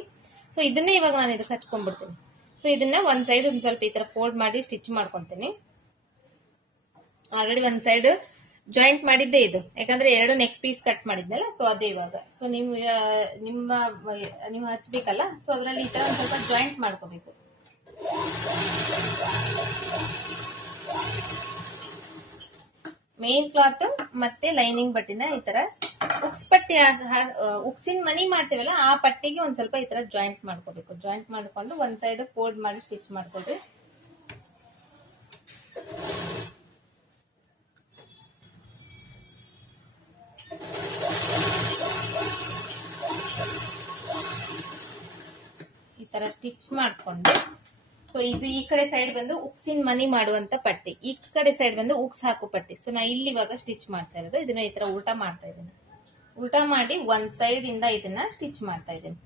ಸೊ ಇದನ್ನೇ ಇವಾಗ ನಾನು ಇದಕ್ಕೆ ಹಚ್ಕೊಂಡ್ಬಿಡ್ತೀನಿ. ಸೊ ಇದನ್ನ ಒಂದ್ ಸೈಡ್ ಒಂದ್ ಸ್ವಲ್ಪ ಈ ತರ ಫೋಲ್ಡ್ ಮಾಡಿ ಸ್ಟಿಚ್ ಮಾಡ್ಕೊಂತೀನಿ. ಆಲ್ರೆಡಿ ಒಂದ್ ಸೈಡ್ ಜಾಯಿಂಟ್ ಮಾಡಿದ್ದೆ ಇದು, ಯಾಕಂದ್ರೆ ಎರಡು ನೆಕ್ ಪೀಸ್ ಕಟ್ ಮಾಡಿದ್ನಲ್ಲ. ಸೊ ಅದೇ ಇವಾಗ ಸೊ ನೀವು ಹಚ್ಬೇಕಲ್ಲ, ಸೊ ಅದ್ರಲ್ಲಿ ಈ ತರ ಒಂದ್ ಸ್ವಲ್ಪ ಜಾಯಿಂಟ್ ಮಾಡ್ಕೋಬೇಕು. ಮೇನ್ ಕ್ಲಾತ್ ಮತ್ತೆ ಲೈನಿಂಗ್ ಬಟ್ಟಿನ ಈ ತರ ಉಕ್ಸ್ ಪಟ್ಟಿ ಉಕ್ಸಿನ ಮನಿ ಮಾಡ್ತೀವಲ್ಲ ಆ ಪಟ್ಟಿಗೆ ಒಂದ್ ಸ್ವಲ್ಪ ಈ ತರ ಜಾಯಿಂಟ್ ಮಾಡ್ಕೋಬೇಕು. ಜಾಯಿಂಟ್ ಮಾಡ್ಕೊಂಡು ಒಂದ್ ಸೈಡ್ ಫೋಲ್ಡ್ ಮಾಡಿ ಸ್ಟಿಚ್ ಮಾಡ್ಕೊಳ್ರಿ. ಈ ತರ ಸ್ಟಿಚ್ ಮಾಡ್ಕೊಂಡು, ಸೊ ಇದು ಈ ಕಡೆ ಸೈಡ್ ಬಂದು ಉಕ್ಸಿನ ಮನಿ ಮಾಡುವಂತ ಪಟ್ಟಿ, ಈ ಕಡೆ ಸೈಡ್ ಬಂದು ಉಕ್ಸ್ ಹಾಕೋ ಪಟ್ಟಿ. ಸೊ ನಾ ಇಲ್ಲಿ ಇವಾಗ ಸ್ಟಿಚ್ ಮಾಡ್ತಾ ಇರೋದು ಇದನ್ನ ಈ ತರ ಉಲ್ಟಾ ಮಾಡ್ತಾ ಇದ್ದೀನಿ. ಉಲ್ಟಾ ಮಾಡಿ ಒಂದ್ ಸೈಡ್ ಇಂದ ಇದನ್ನ ಸ್ಟಿಚ್ ಮಾಡ್ತಾ ಇದ್ದೀನಿ.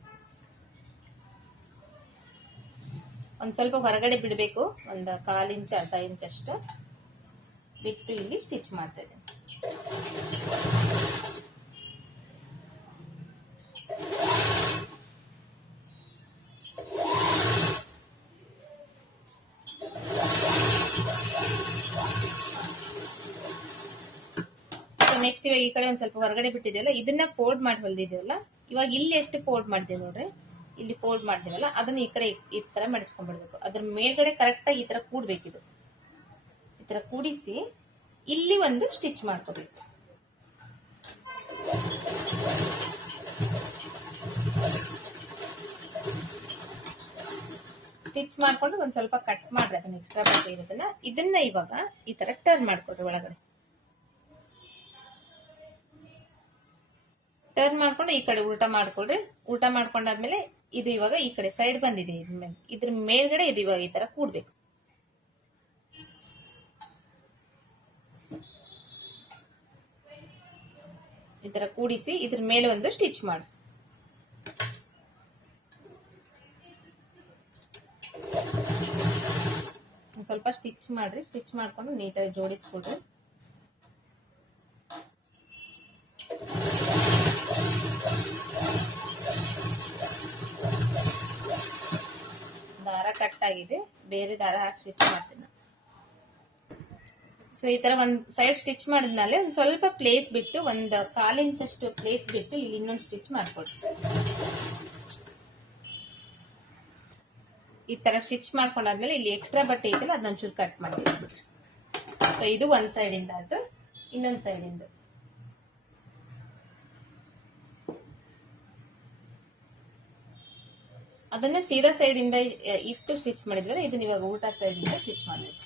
ಒಂದ್ ಸ್ವಲ್ಪ ಹೊರಗಡೆ ಬಿಡಬೇಕು, ಒಂದ್ 1/4 ಇಂಚ್ ಅರ್ಧ ಇಂಚ್ ಅಷ್ಟು ಬಿಟ್ಟು ಇಲ್ಲಿ ಸ್ಟಿಚ್ ಮಾಡ್ತಾ ಇದ್ದೀನಿ. ನೆಕ್ಸ್ಟ್ ಇವಾಗ ಈ ಕಡೆ ಒಂದ್ ಸ್ವಲ್ಪ ಹೊರಗಡೆ ಬಿಟ್ಟಿದೆಯಲ್ಲ, ಇದನ್ನ ಫೋಲ್ಡ್ ಮಾಡಿ ಹೊಲ್ದಿದೀವಲ್ಲ, ಇವಾಗ ಇಲ್ಲಿ ಎಷ್ಟು ಫೋಲ್ಡ್ ಮಾಡಿದೀವಿ ನೋಡ್ರಿ, ಇಲ್ಲಿ ಫೋಲ್ಡ್ ಮಾಡಿದೀವಲ್ಲ ಅದನ್ನ ಈ ಕಡೆ ಈ ತರ ಮಡಚ್ಕೊಂಡ್ಬಿಡ್ಬೇಕು. ಅದ್ರ ಮೇಲ್ಗಡೆ ಕರೆಕ್ಟ್ ಆಗಿ ಈ ತರ ಕೂಡ್ಬೇಕಿದು. ಈ ತರ ಕೂಡಿಸಿ ಇಲ್ಲಿ ಒಂದು ಸ್ಟಿಚ್ ಮಾಡ್ಕೋಬೇಕು. ಸ್ಟಿಚ್ ಮಾಡ್ಕೊಂಡು ಒಂದ್ ಸ್ವಲ್ಪ ಕಟ್ ಮಾಡ್ರಿ ಅದನ್ನ ಎಕ್ಸ್ಟ್ರಾ ಬಟ್ಟೆ ಇರೋದನ್ನ. ಇದನ್ನ ಇವಾಗ ಈ ತರ ಟರ್ನ್ ಮಾಡ್ಕೊಡ್ರಿ ಒಳಗಡೆ. ಟರ್ನ್ ಮಾಡ್ಕೊಂಡು ಈ ಕಡೆ ಉಲ್ಟಾ ಮಾಡ್ಕೊಳ್ರಿ. ಉಲ್ಟಾ ಮಾಡ್ಕೊಂಡಾದ್ಮೇಲೆ ಇದು ಇವಾಗ ಈ ಕಡೆ ಸೈಡ್ ಬಂದಿದೆ, ಇದ್ರ ಮೇಲ್ಗಡೆ ಇದು ಇವಾಗ ಈ ತರ ಕೂಡ್ಬೇಕು. ಈ ತರ ಕೂಡಿಸಿ ಇದ್ರ ಮೇಲೆ ಒಂದು ಸ್ಟಿಚ್ ಮಾಡಿ. ಸ್ವಲ್ಪ ಸ್ಟಿಚ್ ಮಾಡ್ರಿ. ಸ್ಟಿಚ್ ಮಾಡ್ಕೊಂಡು ನೀಟಾಗಿ ಜೋಡಿಸ್ಕೊಡ್ರಿ. ದಾರ ಕಟ್ ಆಗಿದೆ, ಬೇರೆ ದಾರ ಹಾಕಿ ಸ್ಟಿಚ್ ಮಾಡ್ತೀನಿ. ಸೊ ಈ ತರ ಒಂದ್ ಸೈಡ್ ಸ್ಟಿಚ್ ಮಾಡಿದ್ಮೇಲೆ ಒಂದ್ ಸ್ವಲ್ಪ ಪ್ಲೇಸ್ ಬಿಟ್ಟು, ಒಂದ್ 1/4 ಇಂಚ್ ಅಷ್ಟು ಪ್ಲೇಸ್ ಬಿಟ್ಟು ಇಲ್ಲಿ ಇನ್ನೊಂದು ಸ್ಟಿಚ್ ಮಾಡ್ಕೊಡ್ರಿ. ಈ ತರ ಸ್ಟಿಚ್ ಮಾಡ್ಕೊಂಡಾದ್ಮೇಲೆ ಇಲ್ಲಿ ಎಕ್ಸ್ಟ್ರಾ ಬಟ್ಟೆ ಐತಲ್ಲ ಅದನ್ನೊಂಚೂರು ಕಟ್ ಮಾಡ್ಬಿಡ್ರಿ. ಸೊ ಇದು ಒಂದ್ ಸೈಡ್ ಇಂದ ಆಯ್ತು. ಇನ್ನೊಂದ್ ಸೈಡ್ ಇಂದ ಅದನ್ನ ಸೀದಾ ಸೈಡ್ ಇಂದ ಇಟ್ಟು ಸ್ಟಿಚ್ ಮಾಡಿದ್ವಲ್ಲ, ಇದನ್ನ ಇವಾಗ ಉಲ್ಟಾ ಸೈಡ್ ಇಂದ ಸ್ಟಿಚ್ ಮಾಡಬೇಕು.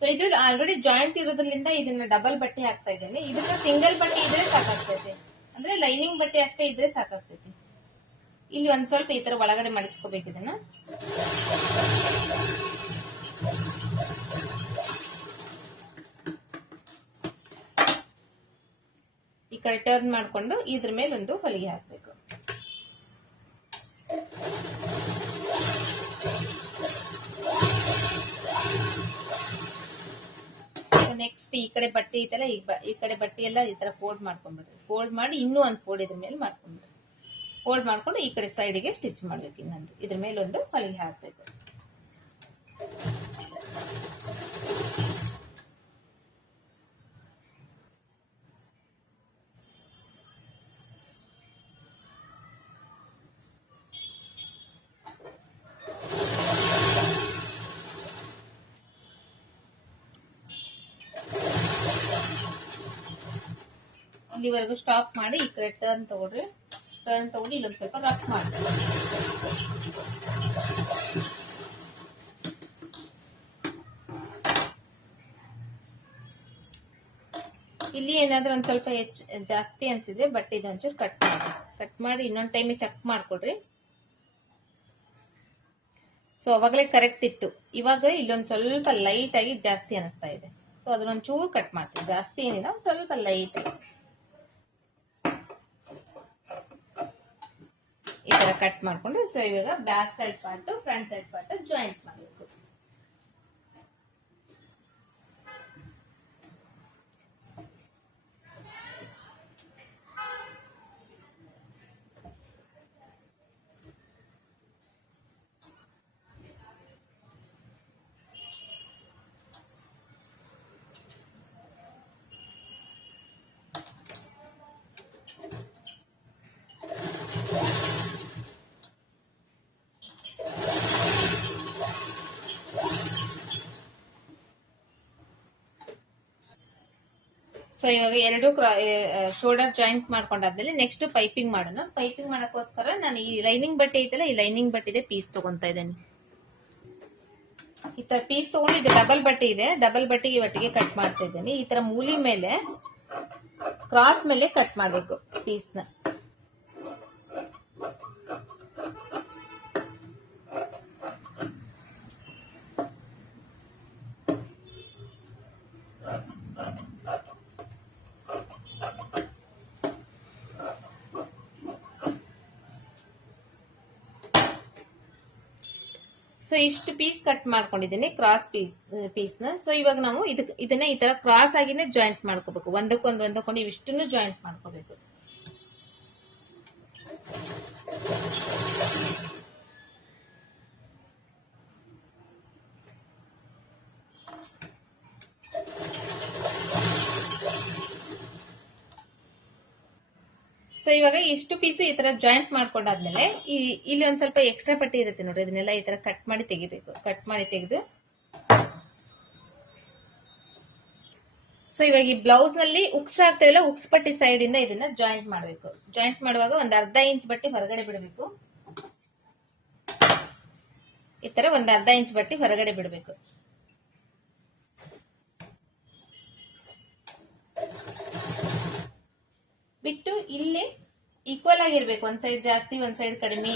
ಸೊ ಇದು ಆಲ್ರೆಡಿ ಜಾಯಿಂಟ್ ಇರೋದ್ರಿಂದ ಇದನ್ನ ಡಬಲ್ ಬಟ್ಟೆ ಹಾಕ್ತಾ ಇದ್ದೇನೆ. ಇದನ್ನ ಸಿಂಗಲ್ ಬಟ್ಟೆ ಇದ್ರೆ ಸಾಕಾಗ್ತೈತೆ, ಅಂದ್ರೆ ಲೈನಿಂಗ್ ಬಟ್ಟೆ ಅಷ್ಟೇ ಇದ್ರೆ ಸಾಕಾಗ್ತೈತಿ. ಇಲ್ಲಿ ಒಂದ್ ಸ್ವಲ್ಪ ಈ ತರ ಒಳಗಡೆ ಮಡಚ್ಕೋಬೇಕು ಇದನ್ನ. ಈ ಕಡೆ ಟರ್ನ್ ಮಾಡ್ಕೊಂಡು ಇದ್ರ ಮೇಲೆ ಒಂದು ಹೊಲಿಗೆ ಹಾಕ್ಬೇಕು. ನೆಕ್ಸ್ಟ್ ಈ ಕಡೆ ಬಟ್ಟೆ ಐತಲ್ಲ, ಈ ಕಡೆ ಬಟ್ಟೆ ಎಲ್ಲ ಈ ತರ ಫೋಲ್ಡ್ ಮಾಡ್ಕೊಂಡ್ಬಿಡ್ರಿ. ಫೋಲ್ಡ್ ಮಾಡಿ ಇನ್ನೂ ಒಂದು ಫೋಲ್ಡ್ ಇದ್ರ ಮೇಲೆ ಮಾಡ್ಕೊಂಡ್ಬಿಡ್ರಿ. ಫೋಲ್ಡ್ ಮಾಡ್ಕೊಂಡು ಈ ಕಡೆ ಸೈಡ್ಗೆ ಸ್ಟಿಚ್ ಮಾಡ್ಬೇಕು. ಇನ್ನೊಂದು ಇದ್ರ ಮೇಲೆ ಒಂದು ಹೊಲಿಗೆ ಹಾಕ್ಬೇಕು. ಇಲ್ಲಿವರೆಗೂ ಸ್ಟಾಪ್ ಮಾಡಿ ಈ ಕಡೆ ಟರ್ನ್ ತಗೊಳ್ರಿ. ಟರ್ನ್ ತಗೊಂಡು ಇಲ್ಲೊಂದು ಸ್ವಲ್ಪ ರಫ್ ಮಾಡಿ. ಇಲ್ಲಿ ಏನಾದ್ರೂ ಒಂದ್ ಸ್ವಲ್ಪ ಜಾಸ್ತಿ ಅನ್ಸಿದ್ರೆ ಬಟ್ ಇದೊಂಚೂರು ಕಟ್ ಮಾಡಿ ಇನ್ನೊಂದ್ ಟೈಮಿಗೆ ಚೆಕ್ ಮಾಡ್ಕೊಡ್ರಿ. ಸೊ ಅವಾಗಲೇ ಕರೆಕ್ಟ್ ಇತ್ತು. ಇವಾಗ ಇಲ್ಲೊಂದ್ ಸ್ವಲ್ಪ ಲೈಟ್ ಆಗಿ ಜಾಸ್ತಿ ಅನಿಸ್ತಾ ಇದೆ. ಸೊ ಅದನ್ನೊಂಚೂರು ಕಟ್ ಮಾಡ್ತೀವಿ. ಜಾಸ್ತಿ ಏನಿಲ್ಲ, ಒಂದ್ ಸ್ವಲ್ಪ ಲೈಟ್ ಆಗಿ ಈ ತರ ಕಟ್ ಮಾಡ್ಕೊಂಡು, ಸೊ ಇವಾಗ back side part front side part joint ಮಾಡಬೇಕು. ಸೊ ಇವಾಗ ಎರಡು ಶೋಲ್ಡರ್ ಜಾಯಿಂಟ್ ಮಾಡ್ಕೊಂಡಾದ್ಮೇಲೆ ನೆಕ್ಸ್ಟ್ ಪೈಪಿಂಗ್ ಮಾಡೋಣ. ಪೈಪಿಂಗ್ ಮಾಡಕ್ಕೋಸ್ಕರ ನಾನು ಈ ಲೈನಿಂಗ್ ಬಟ್ಟೆ ಐತಲ್ಲ, ಈ ಲೈನಿಂಗ್ ಬಟ್ಟೆ ಪೀಸ್ ತಗೊಂತಾ ಇದ್ದೇನೆ. ಈ ತರ ಪೀಸ್ ತಗೊಂಡು, ಇದು ಡಬಲ್ ಬಟ್ಟೆ ಇದೆ, ಡಬಲ್ ಬಟ್ಟೆಗೆ ಒಟ್ಟಿಗೆ ಕಟ್ ಮಾಡ್ತಾ ಇದ್ದೇನೆ. ಈ ತರ ಮೂಲಿ ಮೇಲೆ ಕ್ರಾಸ್ ಮೇಲೆ ಕಟ್ ಮಾಡ್ಬೇಕು ಪೀಸ್ನ. ಸೊ ಇಷ್ಟು ಪೀಸ್ ಕಟ್ ಮಾಡ್ಕೊಂಡಿದ್ದೀನಿ, ಕ್ರಾಸ್ ಪೀಸ್ನ. ಸೊ ಇವಾಗ ನಾವು ಇದನ್ನ ಈ ತರ ಕ್ರಾಸ್ ಆಗಿನೇ ಜಾಯಿಂಟ್ ಮಾಡ್ಕೋಬೇಕು. ಒಂದಕ್ಕೊಂದು ಇವಿಷ್ಟನ್ನು ಜಾಯಿಂಟ್ ಮಾಡ್ಕೋಬೇಕು. ಸೊ ಇವಾಗ ಇಷ್ಟು ಪೀಸ್ ಈ ತರ ಜಾಯಿಂಟ್ ಮಾಡ್ಕೊಂಡಾದ್ಮೇಲೆ ಇಲ್ಲಿ ಒಂದ್ ಸ್ವಲ್ಪ ಎಕ್ಸ್ಟ್ರಾ ಪಟ್ಟಿ ಇರುತ್ತೆ ನೋಡಿ, ಅದನ್ನೆಲ್ಲ ಈ ತರ ಕಟ್ ಮಾಡಿ ತೆಗಿಬೇಕು. ಕಟ್ ಮಾಡಿ ತೆಗೆದು, ಸೊ ಇವಾಗ ಈ ಬ್ಲೌಸ್ ನಲ್ಲಿ ಉಕ್ಸ್ ಆಗ್ತಾಯಿಲ್ಲ, ಉಕ್ಸ್ ಪಟ್ಟಿ ಸೈಡ್ ಇಂದ ಇದನ್ನ ಜಾಯಿಂಟ್ ಮಾಡಬೇಕು. ಜಾಯಿಂಟ್ ಮಾಡುವಾಗ ಒಂದ್ ಅರ್ಧ ಇಂಚ್ ಬಟ್ಟೆ ಹೊರಗಡೆ ಬಿಡಬೇಕು. ಈ ತರ ಒಂದ್ ಅರ್ಧ ಇಂಚ್ ಬಟ್ಟೆ ಹೊರಗಡೆ ಬಿಡಬೇಕು. ಬಿಟ್ಟು ಇಲ್ಲಿ ಈಕ್ವಲ್ ಆಗಿರ್ಬೇಕು. ಒಂದ್ ಸೈಡ್ ಜಾಸ್ತಿ, ಒಂದ್ ಸೈಡ್ ಕಡಿಮೆ.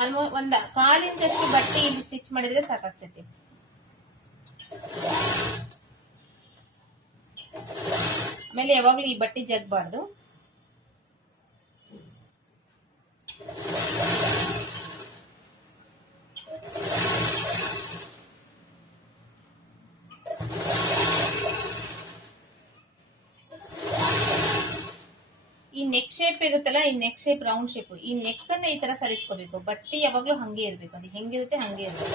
ಆಲ್ಮೋಸ್ಟ್ ಒಂದ್ 1/4 ಇಂಚಷ್ಟು ಬಟ್ಟೆ ಇಲ್ಲಿ ಸ್ಟಿಚ್ ಮಾಡಿದ್ರೆ ಸಾಕಾಗ್ತೈತಿ. ಆಮೇಲೆ ಯಾವಾಗ್ಲೂ ಈ ಬಟ್ಟೆ ಜಗ್ಬಾರ್ದು. ಈ ನೆಕ್ ಶೇಪ್ ಇರುತ್ತಲ್ಲ, ಈ ನೆಕ್ ಶೇಪ್ ರೌಂಡ್ ಶೇಪ್, ಈ ನೆಕ್ ಅನ್ನ ಈ ತರ ಸರಿಸ್ಕೋಬೇಕು. ಬಟ್ಟೆ ಯಾವಾಗ್ಲೂ ಹಂಗೆ ಇರ್ಬೇಕು, ಅದು ಹೆಂಗಿರುತ್ತೆ ಹಂಗೆ ಇರ್ಬೇಕು.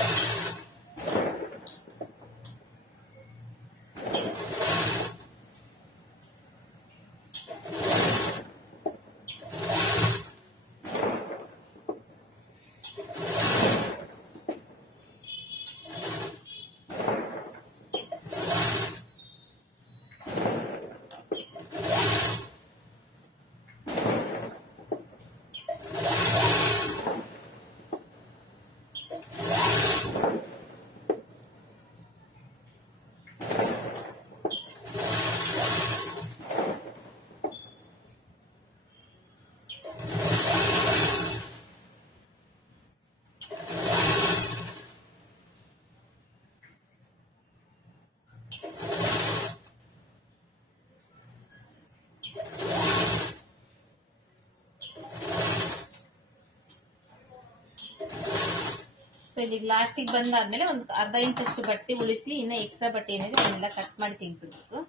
ಸೊ ಇಲ್ಲಿ ಲಾಸ್ಟಿಗೆ ಬಂದಾದ್ಮೇಲೆ ಒಂದು ಅರ್ಧ ಇಂಚಷ್ಟು ಬಟ್ಟೆ ಉಳಿಸಿ, ಇನ್ನ ಎಕ್ಸ್ಟ್ರಾ ಬಟ್ಟೆ ಏನಿದೆ ಅದನ್ನೆಲ್ಲ ಕಟ್ ಮಾಡಿ ತೆಗೆದ್ಬಿಡ್ಬೇಕು.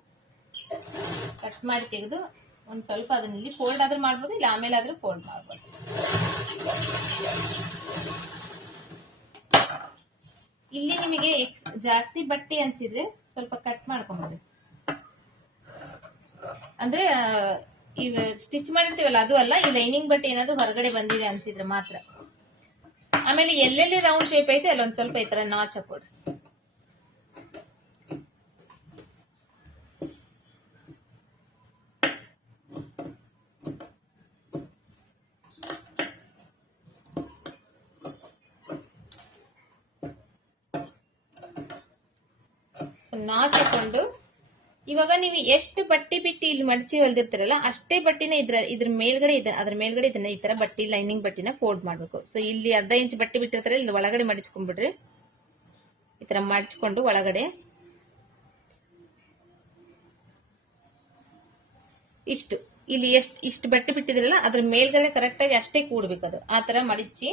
ಕಟ್ ಮಾಡಿ ತೆಗೆದು ಒಂದ್ ಸ್ವಲ್ಪ ಅದನ್ನ ಇಲ್ಲಿ ಫೋಲ್ಡ್ ಆದ್ರೂ ಮಾಡ್ಬೋದು, ಇಲ್ಲ ಆಮೇಲೆ ಆದ್ರೂ ಫೋಲ್ಡ್ ಮಾಡ್ಬೋದು. ಇಲ್ಲಿ ನಿಮಗೆ ಜಾಸ್ತಿ ಬಟ್ಟೆ ಅನ್ಸಿದ್ರೆ ಸ್ವಲ್ಪ ಕಟ್ ಮಾಡ್ಕೊಂಡ್ಬಿಡಿ. ಅಂದ್ರೆ ಇವ್ ಸ್ಟಿಚ್ ಮಾಡಿರ್ತೀವಲ್ಲ ಅದು ಅಲ್ಲ, ಈ ಲೈನಿಂಗ್ ಬಟ್ಟೆ ಏನಾದ್ರು ಹೊರಗಡೆ ಬಂದಿದೆ ಅನ್ಸಿದ್ರೆ ಮಾತ್ರ. ಆಮೇಲೆ ಎಲ್ಲೆಲ್ಲಿ ರೌಂಡ್ ಶೇಪ್ ಐತೆ ಅಲ್ಲೊಂದ್ ಸ್ವಲ್ಪ ಈ ತರ ನಾಚ್ ಹಾಕೊಡ್ರಿ. ಸೊ ನಾಚ್ ಹಾಕೊಂಡು ಇವಾಗ ನೀವು ಎಷ್ಟು ಬಟ್ಟೆ ಬಿಟ್ಟು ಇಲ್ಲಿ ಮಡಚಿ ಹೊಲ್ದಿರ್ತೀರಲ್ಲ ಅಷ್ಟೇ ಬಟ್ಟೆನ ಇದ್ರ ಮೇಲ್ಗಡೆ ಅದ್ರ ಮೇಲ್ಗಡೆ ಇದನ್ನ ಈ ತರ ಬಟ್ಟೆ ಲೈನಿಂಗ್ ಬಟ್ಟೆನ ಫೋಲ್ಡ್ ಮಾಡ್ಬೇಕು. ಸೊ ಇಲ್ಲಿ ಅರ್ಧ ಇಂಚ್ ಬಟ್ಟೆ ಬಿಟ್ಟಿರ್ತಾರೆ, ಇಲ್ಲಿ ಒಳಗಡೆ ಮಡಿಚ್ಕೊಂಡ್ಬಿಡ್ರಿ. ಈ ತರ ಮಡಿಚ್ಕೊಂಡು ಒಳಗಡೆ ಇಷ್ಟು ಇಲ್ಲಿ ಇಷ್ಟು ಬಟ್ಟೆ ಬಿಟ್ಟಿದ್ರಲ್ಲ ಅದ್ರ ಮೇಲ್ಗಡೆ ಕರೆಕ್ಟ್ ಆಗಿ ಅಷ್ಟೇ ಕೂಡ್ಬೇಕು. ಅದು ಆ ತರ ಮಡಿಚಿ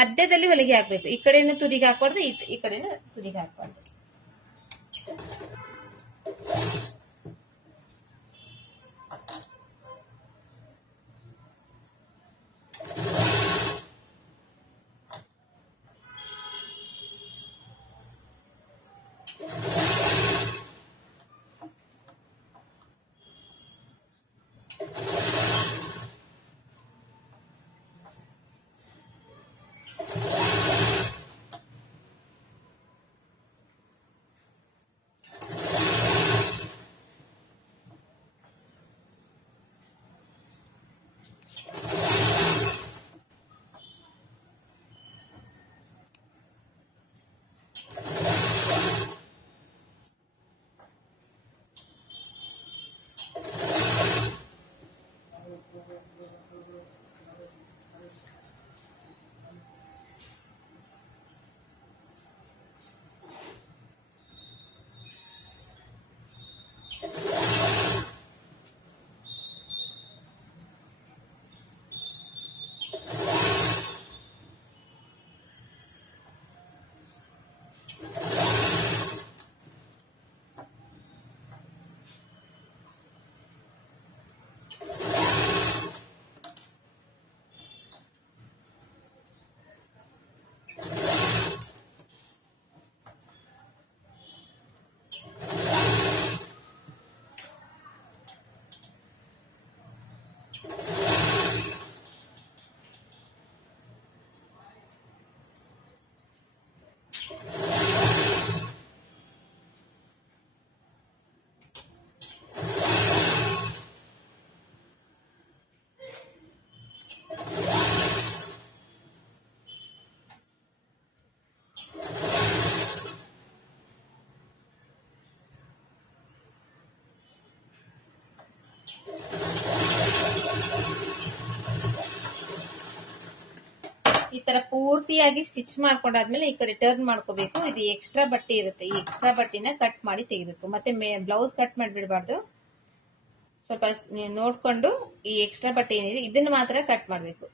ಮಧ್ಯದಲ್ಲಿ ಹೊಲಿಗೆ ಹಾಕ್ಬೇಕು. ಈ ಕಡೆನೂ ತುದಿಗೆ ಹಾಕ್ಬಾರ್ದು, ಈ ಕಡೆನೂ ತುದಿಗೆ ಹಾಕ್ಬಾರ್ದು. ಈ ತರ ಪೂರ್ತಿಯಾಗಿ ಸ್ಟಿಚ್ ಮಾಡ್ಕೊಂಡಾದ್ಮೇಲೆ ಈ ಕಡೆ ಟರ್ನ್ ಮಾಡ್ಕೋಬೇಕು. ಇದು ಎಕ್ಸ್ಟ್ರಾ ಬಟ್ಟೆ ಇರುತ್ತೆ, ಈ ಎಕ್ಸ್ಟ್ರಾ ಬಟ್ಟೆನ ಕಟ್ ಮಾಡಿ ತೆಗಿಬೇಕು. ಮತ್ತೆ ಬ್ಲೌಸ್ ಕಟ್ ಮಾಡಿಬಿಡಬಾರ್ದು. ಸ್ವಲ್ಪ ನೋಡ್ಕೊಂಡು ಈ ಎಕ್ಸ್ಟ್ರಾ ಬಟ್ಟೆ ಏನಿದೆ ಇದನ್ನ ಮಾತ್ರ ಕಟ್ ಮಾಡ್ಬೇಕು.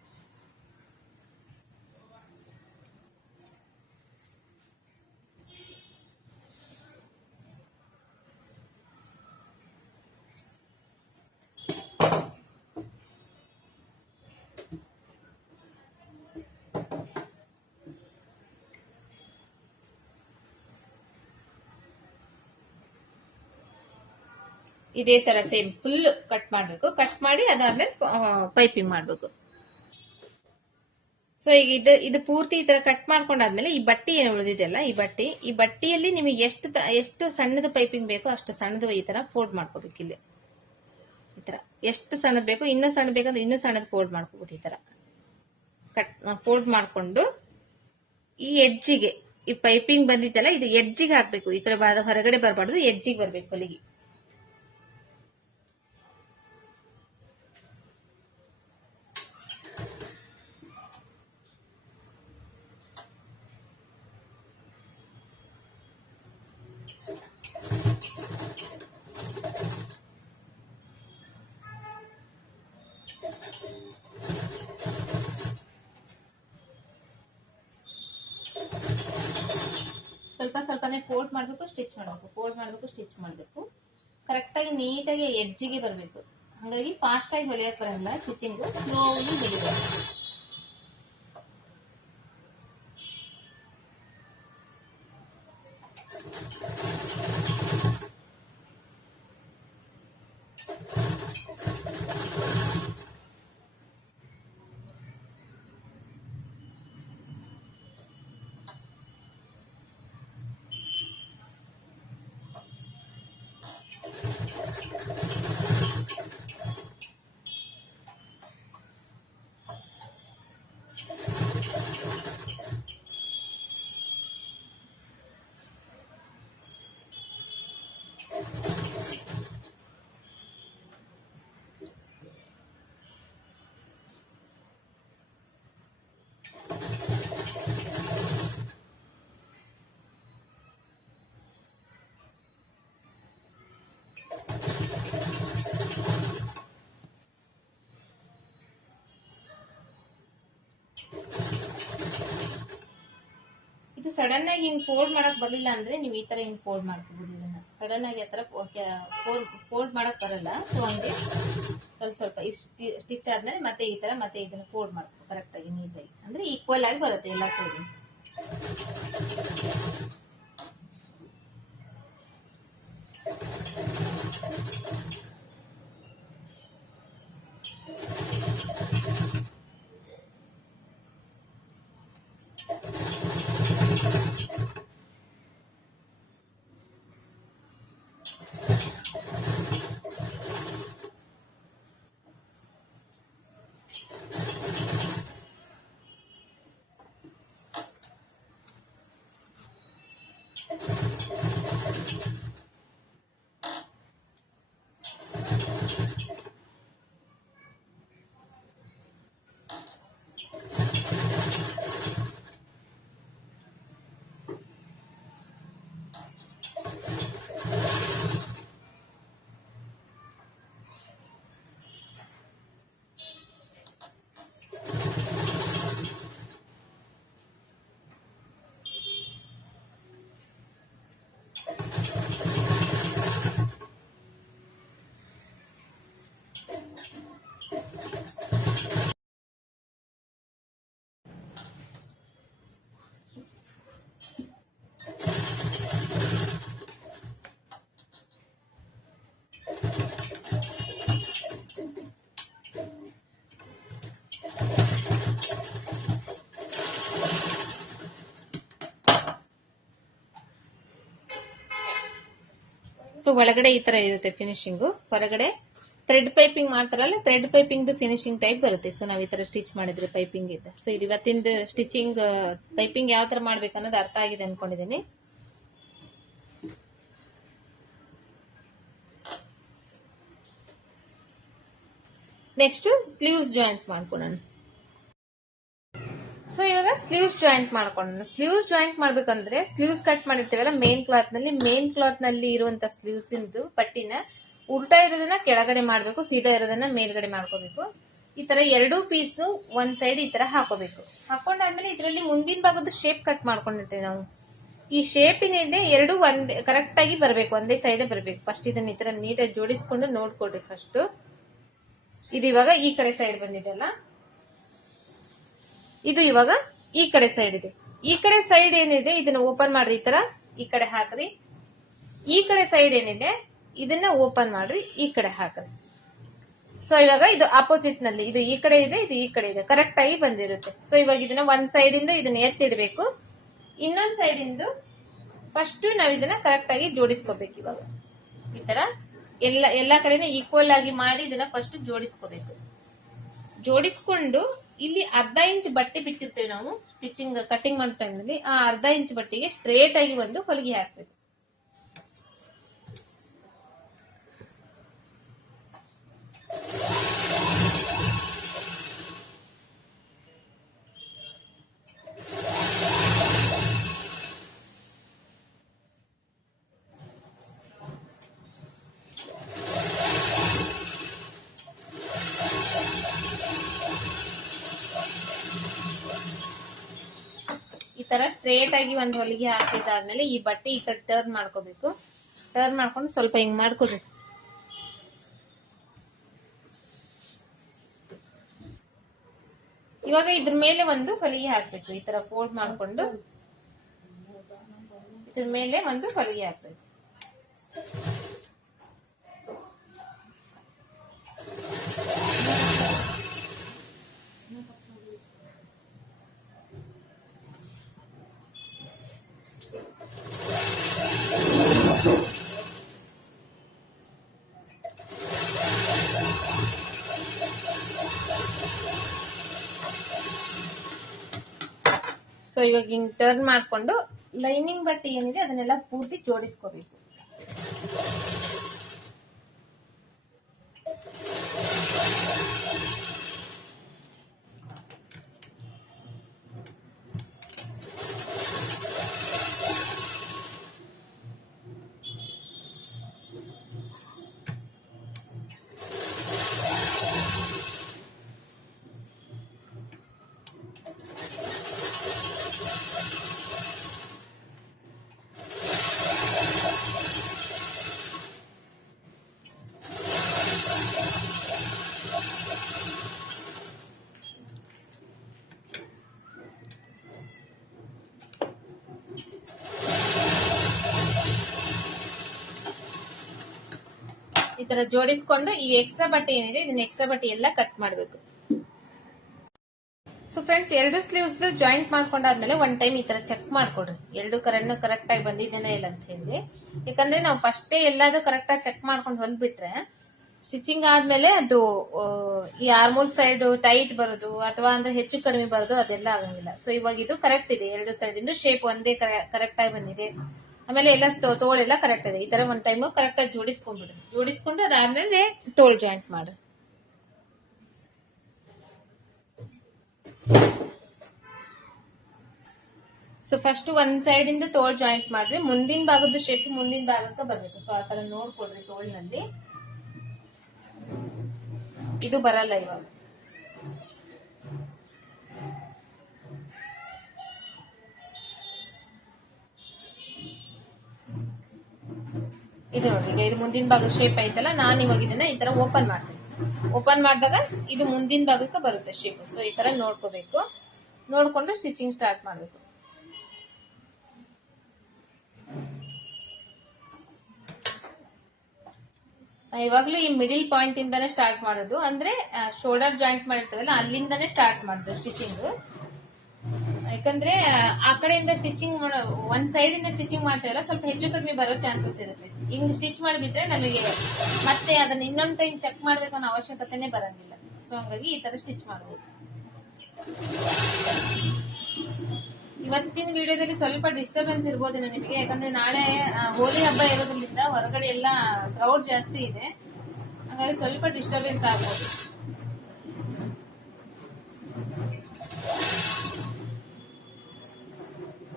ಇದೇ ತರ ಸೇಮ್ ಫುಲ್ ಕಟ್ ಮಾಡ್ಬೇಕು. ಕಟ್ ಮಾಡಿ ಅದಾದ್ಮೇಲೆ ಪೈಪಿಂಗ್ ಮಾಡ್ಬೇಕು. ಸೊ ಈಗ ಇದು ಪೂರ್ತಿ ಈ ತರ ಕಟ್ ಮಾಡ್ಕೊಂಡಾದ್ಮೇಲೆ ಈ ಬಟ್ಟೆ ಏನು ಉಳಿದಿದೆಯಲ್ಲ, ಈ ಬಟ್ಟೆಯಲ್ಲಿ ನಿಮಗೆ ಎಷ್ಟು ಸಣ್ಣದ ಪೈಪಿಂಗ್ ಬೇಕೋ ಅಷ್ಟು ಸಣ್ಣದು ಈ ತರ ಫೋಲ್ಡ್ ಮಾಡ್ಕೋಬೇಕು. ಇಲ್ಲಿ ಈ ತರ ಎಷ್ಟು ಸಣ್ಣದ್ ಬೇಕೋ, ಇನ್ನೂ ಸಣ್ಣ ಬೇಕಂದ್ರೆ ಇನ್ನೂ ಸಣ್ಣದ್ ಫೋಲ್ಡ್ ಮಾಡ್ಕೋಬಹುದು. ಈ ತರ ಫೋಲ್ಡ್ ಮಾಡ್ಕೊಂಡು ಈ ಎಡ್ಜಿಗೆ ಈ ಪೈಪಿಂಗ್ ಬಂದಿತ್ತಲ್ಲ ಇದು ಎಡ್ಜಿಗೆ ಹಾಕ್ಬೇಕು. ಈ ಕಡೆ ಹೊರಗಡೆ ಬರಬಾರ್ದು, ಎಡ್ಜಿಗೆ ಬರ್ಬೇಕು ಹೊಲಿಗೆ. ಸ್ವಲ್ಪನೇ ಫೋಲ್ಡ್ ಮಾಡಬೇಕು, ಸ್ಟಿಚ್ ಮಾಡಬೇಕು, ಫೋಲ್ಡ್ ಮಾಡಬೇಕು, ಸ್ಟಿಚ್ ಮಾಡಬೇಕು. ಕರೆಕ್ಟಾಗಿ ನೀಟಾಗಿ ಎಡ್ಜಿಗೆ ಬರಬೇಕು. ಹಾಗಾಗಿ ಫಾಸ್ಟ್ ಆಗಿ ಹೊಲಿಯಕ್ಕೆ ಬರಲ್ಲ, ಸ್ಟಿಚಿಂಗ್ ಸ್ಲೋಲಿ ಹೊಲಿಬೇಕು. ಸಡನ್ ಆಗಿ ಹಿಂಗ್ ಫೋಲ್ಡ್ ಮಾಡಕ್ ಬರಲಿಲ್ಲ ಅಂದ್ರೆ ನೀವು ಈ ತರ ಹಿಂಗ್ ಫೋಲ್ಡ್ ಮಾಡ್ಕೋಬಹುದು. ಇದನ್ನ ಸಡನ್ ಆಗಿ ಆ ತರ ಫೋಲ್ಡ್ ಮಾಡಕ್ ಬರಲ್ಲ. ಸೊ ಹಂಗೆ ಸ್ವಲ್ಪ ಸ್ಟಿಚ್ ಆದ್ಮೇಲೆ ಮತ್ತೆ ಈ ತರ ಮತ್ತೆ ಇದನ್ನ ಫೋಲ್ಡ್ ಮಾಡ್ಕೊ ಕರೆಕ್ಟ್ ಆಗಿ ನೀಟಾಗಿ, ಅಂದ್ರೆ ಈಕ್ವಲ್ ಆಗಿ ಬರುತ್ತೆ ಎಲ್ಲ ಸೈಡ್. ಸೊ ಒಳಗಡೆ ಈ ತರ ಇರುತ್ತೆ ಫಿನಿಶಿಂಗ್, ಹೊರಗಡೆ ಥ್ರೆಡ್ ಪೈಪಿಂಗ್ ಮಾಡ್ತಾರಲ್ಲ, ಥ್ರೆಡ್ ಪೈಪಿಂಗ್ ಫಿನಿಶಿಂಗ್ ಟೈಪ್ ಬರುತ್ತೆ. ಸೊ ನಾವ್ ಈ ತರ ಸ್ಟಿಚ್ ಮಾಡಿದ್ರೆ ಪೈಪಿಂಗ್ ಇದೆ. ಸೊ ಇದು ಇವತ್ತಿಂದ ಸ್ಟಿಚಿಂಗ್ ಪೈಪಿಂಗ್ ಯಾವ ತರ ಮಾಡ್ಬೇಕು ಅನ್ನೋದು ಅರ್ಥ ಆಗಿದೆ ಅನ್ಕೊಂಡಿದ್ದೀನಿ. ನೆಕ್ಸ್ಟ್ ಸ್ಲೀವ್ಸ್ ಜಾಯಿಂಟ್ ಮಾಡ್ಕೊಳ್ಳೋಣ. ಸೊ ಇವಾಗ ಸ್ಲೀವ್ಸ್ ಜಾಯಿಂಟ್ ಮಾಡ್ಕೊಳ್ಳೋಣ. ಸ್ಲೀವ್ಸ್ ಜಾಯಿಂಟ್ ಮಾಡ್ಬೇಕಂದ್ರೆ ಸ್ಲೀವ್ಸ್ ಕಟ್ ಮಾಡಿರ್ತೀವಲ್ಲ ಮೇನ್ ಕ್ಲಾತ್ ನಲ್ಲಿ ಇರುವಂತ ಸ್ಲೀವ್ಸ್ ಇಂದು ಪಟ್ಟಿನ ಉಲ್ಟಾ ಇರೋದನ್ನ ಕೆಳಗಡೆ ಮಾಡ್ಬೇಕು, ಸೀದಾ ಇರೋದನ್ನ ಮೇಲ್ಗಡೆ ಮಾಡ್ಕೋಬೇಕು. ಈ ತರ ಎರಡೂ ಪೀಸ್ ಒಂದ್ ಸೈಡ್ ಈ ತರ ಹಾಕೋಬೇಕು. ಹಾಕೊಂಡಾದ್ಮೇಲೆ ಇದರಲ್ಲಿ ಮುಂದಿನ ಭಾಗದ ಶೇಪ್ ಕಟ್ ಮಾಡ್ಕೊಂಡಿರ್ತೇವೆ ನಾವು. ಈ ಶೇಪ್ ಏನಿದೆ ಎರಡು ಒಂದೇ ಕರೆಕ್ಟ್ ಆಗಿ ಬರ್ಬೇಕು, ಒಂದೇ ಸೈಡ್ ಬರ್ಬೇಕು. ಫಸ್ಟ್ ಇದನ್ನ ಈ ತರ ನೀಟಾಗಿ ಜೋಡಿಸ್ಕೊಂಡು ನೋಡ್ಕೊಡ್ರಿ. ಫಸ್ಟ್ ಇದು ಇವಾಗ ಈ ಕಡೆ ಸೈಡ್ ಬಂದಿದೆ ಅಲ್ಲ, ಇದು ಇವಾಗ ಈ ಕಡೆ ಸೈಡ್ ಇದೆ. ಈ ಕಡೆ ಸೈಡ್ ಏನಿದೆ ಇದನ್ನ ಓಪನ್ ಮಾಡ್ರಿ, ಈ ತರ ಈ ಕಡೆ ಹಾಕ್ರಿ. ಈ ಕಡೆ ಸೈಡ್ ಏನಿದೆ ಇದನ್ನ ಓಪನ್ ಮಾಡ್ರಿ, ಈ ಕಡೆ ಹಾಕ್ರಿ. ಸೊ ಇವಾಗ ಇದು ಆಪೋಸಿಟ್ ನಲ್ಲಿ, ಇದು ಈ ಕಡೆ ಇದೆ, ಇದು ಈ ಕಡೆ ಇದೆ, ಕರೆಕ್ಟ್ ಆಗಿ ಬಂದಿರುತ್ತೆ. ಸೊ ಇವಾಗ ಇದನ್ನ ಒಂದ್ ಸೈಡ್ ಇಂದ ಇದನ್ನ ಎತ್ತಿಡ್ಬೇಕು, ಇನ್ನೊಂದ್ ಸೈಡ್ ಇಂದ ಫಸ್ಟ್ ನಾವ್ ಇದನ್ನ ಕರೆಕ್ಟ್ ಆಗಿ ಜೋಡಿಸ್ಕೋಬೇಕು. ಇವಾಗ ಈ ತರ ಎಲ್ಲಾ ಕಡೆನೂ ಈಕ್ವಲ್ ಆಗಿ ಮಾಡಿ ಇದನ್ನ ಫಸ್ಟ್ ಜೋಡಿಸ್ಕೋಬೇಕು. ಜೋಡಿಸ್ಕೊಂಡು ಇಲ್ಲಿ ಅರ್ಧ ಇಂಚ್ ಬಟ್ಟೆ ಬಿಟ್ಟಿರ್ತೇವೆ ನಾವು ಸ್ಟಿಚಿಂಗ್ ಕಟಿಂಗ್ ಮಾಡೋ ಟೈಮ್ನಲ್ಲಿ. ಆ ಅರ್ಧ ಇಂಚ್ ಬಟ್ಟೆಗೆ ಸ್ಟ್ರೇಟ್ ಆಗಿ ಒಂದು ಹೊಲಿಗೆ ಹಾಕ್ಬೇಕು. ಈ ತರ ಸ್ಟ್ರೇಟ್ ಆಗಿ ಒಂದು ಹೊಲಿಗೆ ಹಾಕಿದಾದ್ಮೇಲೆ ಈ ಬಟ್ಟೆ ಈ ಕಡೆ ಟರ್ನ್ ಮಾಡ್ಕೋಬೇಕು. ಟರ್ನ್ ಮಾಡ್ಕೊಂಡು ಸ್ವಲ್ಪ ಹಿಂಗ್ ಮಾಡ್ಕೊಡ್ರಿ. ಇವಾಗ ಇದ್ರ ಮೇಲೆ ಒಂದು ಹೊಲಿಗೆ ಹಾಕ್ಬೇಕು. ಈ ತರ ಫೋಲ್ಡ್ ಮಾಡ್ಕೊಂಡು ಇದ್ರ ಮೇಲೆ ಒಂದು ಹೊಲಿಗೆ ಹಾಕ್ಬೇಕು. ಸೊ ಇವಾಗ ಹಿಂಗ್ ಟರ್ನ್ ಮಾಡ್ಕೊಂಡು ಲೈನಿಂಗ್ ಬಟ್ಟೆ ಏನಿದೆ ಅದನ್ನೆಲ್ಲ ಪೂರ್ತಿ ಜೋಡಿಸ್ಕೋಬೇಕು. ತರ ಜೋಡಿಸ್ಕೊಂಡು ಈ ಎಕ್ಸ್ಟ್ರಾ ಬಟ್ಟೆ ಏನಿದೆ ಇದನ್ನ ಎಕ್ಸ್ಟ್ರಾ ಬಟ್ಟೆ ಎಲ್ಲ ಕಟ್ ಮಾಡಬೇಕು. ಸೊ ಫ್ರೆಂಡ್ಸ್, ಎರಡು ಸ್ಲೀವ್ಸ್ ಜಾಯಿಂಟ್ ಮಾಡ್ಕೊಂಡಾದ್ಮೇಲೆ ಒನ್ ಟೈಮ್ ಈ ತರ ಚೆಕ್ ಮಾಡ್ಕೊಡ್ರಿ, ಎರಡು ಕರೆಕ್ಟ್ ಆಗಿ ಬಂದಿದ್ದೇನೆ ಇಲ್ಲ ಅಂತ ಹೇಳಿ. ಯಾಕಂದ್ರೆ ನಾವು ಫಸ್ಟೇ ಎಲ್ಲಾದ್ರೂ ಕರೆಕ್ಟ್ ಆಗಿ ಚೆಕ್ ಮಾಡ್ಕೊಂಡು ಹೊಲ್ಬಿಟ್ರೆ ಸ್ಟಿಚಿಂಗ್ ಆದ್ಮೇಲೆ ಅದು ಈ ಆರ್ಮೋಲ್ ಸೈಡ್ ಟೈಟ್ ಬರೋದು ಅಥವಾ ಅಂದ್ರೆ ಹೆಚ್ಚು ಕಡಿಮೆ ಬರೋದು ಅದೆಲ್ಲ ಆಗಂಗಿಲ್ಲ. ಸೊ ಇವಾಗ ಇದು ಕರೆಕ್ಟ್ ಇದೆ, ಎರಡು ಸೈಡ್ ಇಂದ ಶೇಪ್ ಒಂದೇ ಕರೆಕ್ಟ್ ಆಗಿ ಬಂದಿದೆ. ಆಮೇಲೆ ಎಲ್ಲ ತೋಳೆಲ್ಲ ಕರೆಕ್ಟ್ ಇದೆ. ಈ ತರ ಒನ್ ಟೈಮ್ ಕರೆಕ್ಟ್ ಆಗಿ ಜೋಡಿಸ್ಕೊಂಡ್ಬಿಡ್ರಿ. ಜೋಡಿಸ್ಕೊಂಡು ಅದಾದ್ಮೇಲೆ ತೋಳ್ ಜಾಯಿಂಟ್ ಮಾಡ್ರಿ. ಸೊ ಫಸ್ಟ್ ಒಂದ್ ಸೈಡ್ ಇಂದ ತೋಳ್ ಜಾಯಿಂಟ್ ಮಾಡ್ರಿ. ಮುಂದಿನ ಭಾಗದ ಶೇಪ್ ಮುಂದಿನ ಭಾಗಕ್ಕೆ ಬರ್ಬೇಕು. ಸೊ ಆತರ ನೋಡ್ಕೊಡ್ರಿ. ತೋಳ್ನಲ್ಲಿ ಇದು ಬರಲ್ಲ ಇವಾಗ. ಇದು ನೋಡ್ರಿ, ಇದು ಮುಂದಿನ ಭಾಗದ ಶೇಪ್ ಐತಲ್ಲ, ನಾನ್ ಇವಾಗ ಇದನ್ನ ಈ ತರ ಓಪನ್ ಮಾಡ್ತೀನಿ. ಓಪನ್ ಮಾಡಿದಾಗ ಇದು ಮುಂದಿನ ಭಾಗಕ್ಕೆ ಬರುತ್ತೆ ಶೇಪ್. ಸೊ ಈ ತರ ನೋಡ್ಕೋಬೇಕು. ನೋಡ್ಕೊಂಡು ಸ್ಟಿಚಿಂಗ್ ಸ್ಟಾರ್ಟ್ ಮಾಡ್ಬೇಕು. ಇವಾಗ್ಲೂ ಈ ಮಿಡಿಲ್ ಪಾಯಿಂಟ್ ಇಂದಾನೆ ಸ್ಟಾರ್ಟ್ ಮಾಡೋದು. ಅಂದ್ರೆ ಶೋಲ್ಡರ್ ಜಾಯಿಂಟ್ ಮಾಡಿರ್ತೇವಲ್ಲ ಅಲ್ಲಿಂದಾನೆ ಸ್ಟಾರ್ಟ್ ಮಾಡೋದು ಸ್ಟಿಚಿಂಗ್. ಯಾಕಂದ್ರೆ ಆ ಕಡೆಯಿಂದ ಸ್ಟಿಚಿಂಗ್ ಒಂದ್ ಸೈಡ್ ಇಂದ ಸ್ಟಿಚಿಂಗ್ ಮಾಡ್ತೇವಲ್ಲ ಸ್ವಲ್ಪ ಹೆಚ್ಚು ಕಡಿಮೆ ಬರೋ ಚಾನ್ಸಸ್ ಇರುತ್ತೆ. ಹಿಂಗ್ ಸ್ಟಿಚ್ ಮಾಡಿಬಿಟ್ರೆ ನಮಗೆ ಮತ್ತೆ ಅದನ್ನ ಇನ್ನೊಂದ್ ಟೈಮ್ ಚೆಕ್ ಮಾಡ್ಬೇಕು ಅನ್ನೋ ಅವಶ್ಯಕತೆನೆ ಬರಂಗಿಲ್ಲ. ಸೊ ಹಂಗಾಗಿ ಈ ತರ ಸ್ಟಿಚ್ ಮಾಡಬಹುದು. ಇವತ್ತಿನ ವಿಡಿಯೋದಲ್ಲಿ ಸ್ವಲ್ಪ ಡಿಸ್ಟರ್ಬೆನ್ಸ್ ಇರ್ಬೋದೇನೋ ನಿಮಗೆ. ಯಾಕಂದ್ರೆ ನಾಳೆ ಹೋಲಿ ಹಬ್ಬ ಇರೋದ್ರಿಂದ ಹೊರಗಡೆ ಎಲ್ಲ ಕ್ರೌಡ್ ಜಾಸ್ತಿ ಇದೆ. ಹಾಗಾಗಿ ಸ್ವಲ್ಪ ಡಿಸ್ಟರ್ಬೆನ್ಸ್ ಆಗ್ಬೋದು.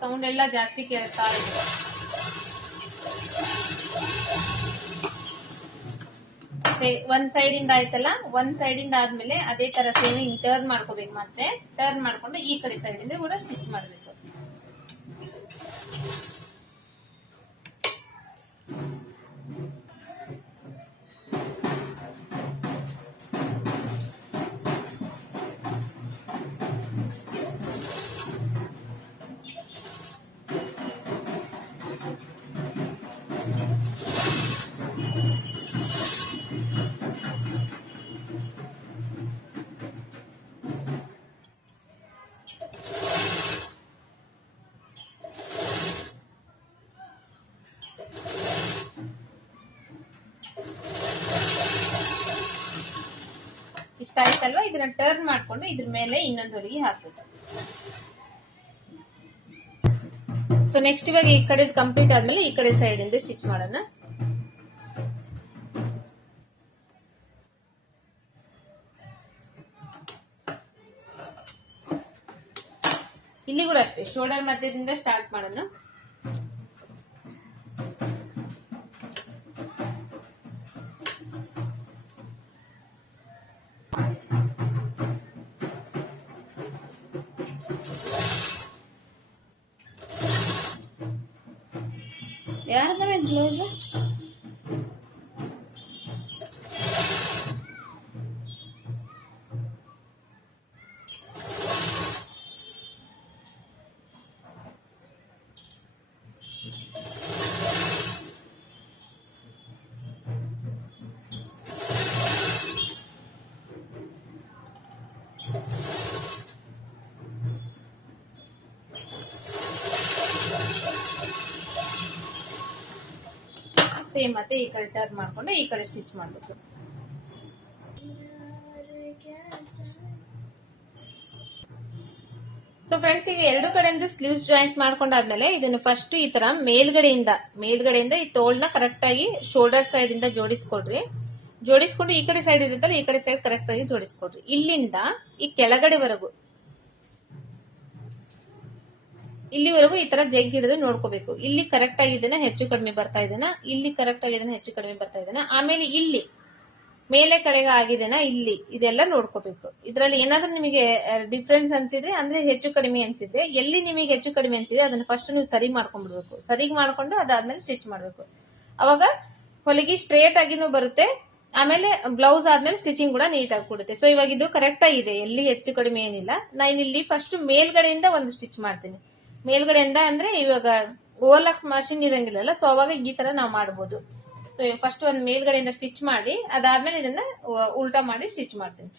ಸೌಂಡ್ ಎಲ್ಲ ಜಾಸ್ತಿ ಕೇಳಿಸ್ತಾ ಇದೆ. ಒಂದ್ ಸೈಡ್ ಇಂದ ಆಯ್ತಲ್ಲ, ಒಂದ್ ಸೈಡ್ ಇಂದ ಆದ್ಮೇಲೆ ಅದೇ ತರ ಸೇಮ್ ಹಿಂಗ್ ಟರ್ನ್ ಮಾಡ್ಕೋಬೇಕು. ಮತ್ತೆ ಟರ್ನ್ ಮಾಡ್ಕೊಂಡು ಈ ಕಡೆ ಸೈಡ್ ಇಂದ ಕೂಡ ಸ್ಟಿಚ್ ಮಾಡ್ಬೇಕು. ಇಷ್ಟ ಆಯ್ತಲ್ವಾ? ಇದನ್ನ ಟರ್ನ್ ಮಾಡ್ಕೊಂಡು ಇದ್ರ ಮೇಲೆ ಇನ್ನೊಂದು ಹೊಲಿಗೆ ಹಾಕ್ಬೇಕು. ಸೊ ನೆಕ್ಸ್ಟ್ ಇವಾಗ ಈ ಕಡೆ ಕಂಪ್ಲೀಟ್ ಆದ್ಮೇಲೆ ಈ ಕಡೆ ಸೈಡ್ ಇಂದ ಸ್ಟಿಚ್ ಮಾಡೋಣ. ಇಲ್ಲಿ ಕೂಡ ಅಷ್ಟೇ ಶೋಲ್ಡರ್ ಮಧ್ಯದಿಂದ ಸ್ಟಾರ್ಟ್ ಮಾಡೋಣ. ಯಾರದಾರ ಬ್ಲೌಸ್? ಸೇಮ್ ಮತ್ತೆ ಈ ಕಡೆ ಟರ್ನ್ ಮಾಡ್ಕೊಂಡು ಈ ಕಡೆ ಸ್ಟಿಚ್ ಮಾಡಬೇಕು. ಸೊ ಫ್ರೆಂಡ್ಸ್, ಈಗ ಎರಡು ಕಡೆಯಿಂದ ಸ್ಲೀವ್ಸ್ ಜಾಯಿಂಟ್ ಮಾಡ್ಕೊಂಡಾದ್ಮೇಲೆ ಇದನ್ನು ಫಸ್ಟ್ ಈ ತರ ಮೇಲ್ಗಡೆಯಿಂದ ಈ ತೋಳ್ನ ಕರೆಕ್ಟ್ ಆಗಿ ಶೋಲ್ಡರ್ ಸೈಡ್ ಇಂದ ಜೋಡಿಸ್ಕೊಡ್ರಿ. ಜೋಡಿಸ್ಕೊಂಡು ಈ ಕಡೆ ಸೈಡ್ ಇರುತ್ತಲ್ಲ ಈ ಕಡೆ ಸೈಡ್ ಕರೆಕ್ಟ್ ಆಗಿ ಜೋಡಿಸ್ಕೊಡ್ರಿ. ಇಲ್ಲಿಂದ ಈ ಕೆಳಗಡೆವರೆಗೂ ಇಲ್ಲಿವರೆಗೂ ಈ ತರ ಜಗ್ ಹಿಡಿದು ನೋಡ್ಕೋಬೇಕು. ಇಲ್ಲಿ ಕರೆಕ್ಟ್ ಆಗಿದ್ದೇನೆ, ಹೆಚ್ಚು ಕಡಿಮೆ ಬರ್ತಾ ಇದ್ದೇನಾ, ಇಲ್ಲಿ ಕರೆಕ್ಟ್ ಆಗಿದ್ದೇನೆ, ಹೆಚ್ಚು ಕಡಿಮೆ ಬರ್ತಾ ಇದ್ದೇನಾ, ಆಮೇಲೆ ಇಲ್ಲಿ ಮೇಲೆ ಕಡೆಗೆ ಆಗಿದೆನಾ, ಇಲ್ಲಿ ಇದೆಲ್ಲ ನೋಡ್ಕೋಬೇಕು. ಇದ್ರಲ್ಲಿ ಏನಾದ್ರೂ ನಿಮಗೆ ಡಿಫ್ರೆನ್ಸ್ ಅನ್ಸಿದ್ರೆ ಅಂದ್ರೆ ಹೆಚ್ಚು ಕಡಿಮೆ ಅನ್ಸಿದ್ರೆ, ಎಲ್ಲಿ ನಿಮಗೆ ಹೆಚ್ಚು ಕಡಿಮೆ ಅನ್ಸಿದ್ರೆ ಅದನ್ನ ಫಸ್ಟ್ ನೀವು ಸರಿ ಮಾಡ್ಕೊಂಡ್ಬಿಡ್ಬೇಕು. ಸರಿ ಮಾಡ್ಕೊಂಡು ಅದಾದ್ಮೇಲೆ ಸ್ಟಿಚ್ ಮಾಡ್ಬೇಕು. ಅವಾಗ ಹೊಲಿಗೆ ಸ್ಟ್ರೇಟ್ ಆಗಿನೂ ಬರುತ್ತೆ. ಆಮೇಲೆ ಬ್ಲೌಸ್ ಆದ್ಮೇಲೆ ಸ್ಟಿಚಿಂಗ್ ಕೂಡ ನೀಟಾಗಿ ಕೊಡುತ್ತೆ. ಸೊ ಇವಾಗ ಇದು ಕರೆಕ್ಟ್ ಆಗಿದೆ, ಎಲ್ಲಿ ಹೆಚ್ಚು ಕಡಿಮೆ ಏನಿಲ್ಲ. ನಾನು ಇಲ್ಲಿ ಫಸ್ಟ್ ಮೇಲ್ಗಡೆಯಿಂದ ಒಂದು ಸ್ಟಿಚ್ ಮಾಡ್ತೀನಿ. ಮೇಲ್ಗಡೆಯಿಂದ ಅಂದ್ರೆ ಇವಾಗ ಓವರ್ಲಾಕ್ ಮಷಿನ್ ಇರಂಗಿಲ್ಲಲ್ಲ, ಸೊ ಅವಾಗ ಈ ತರ ನಾವು ಮಾಡಬಹುದು. ಸೊ ಫಸ್ಟ್ ಒಂದು ಮೇಲ್ಗಡೆಯಿಂದ ಸ್ಟಿಚ್ ಮಾಡಿ ಅದಾದ್ಮೇಲೆ ಇದನ್ನ ಉಲ್ಟಾ ಮಾಡಿ ಸ್ಟಿಚ್ ಮಾಡ್ತೀನಿ.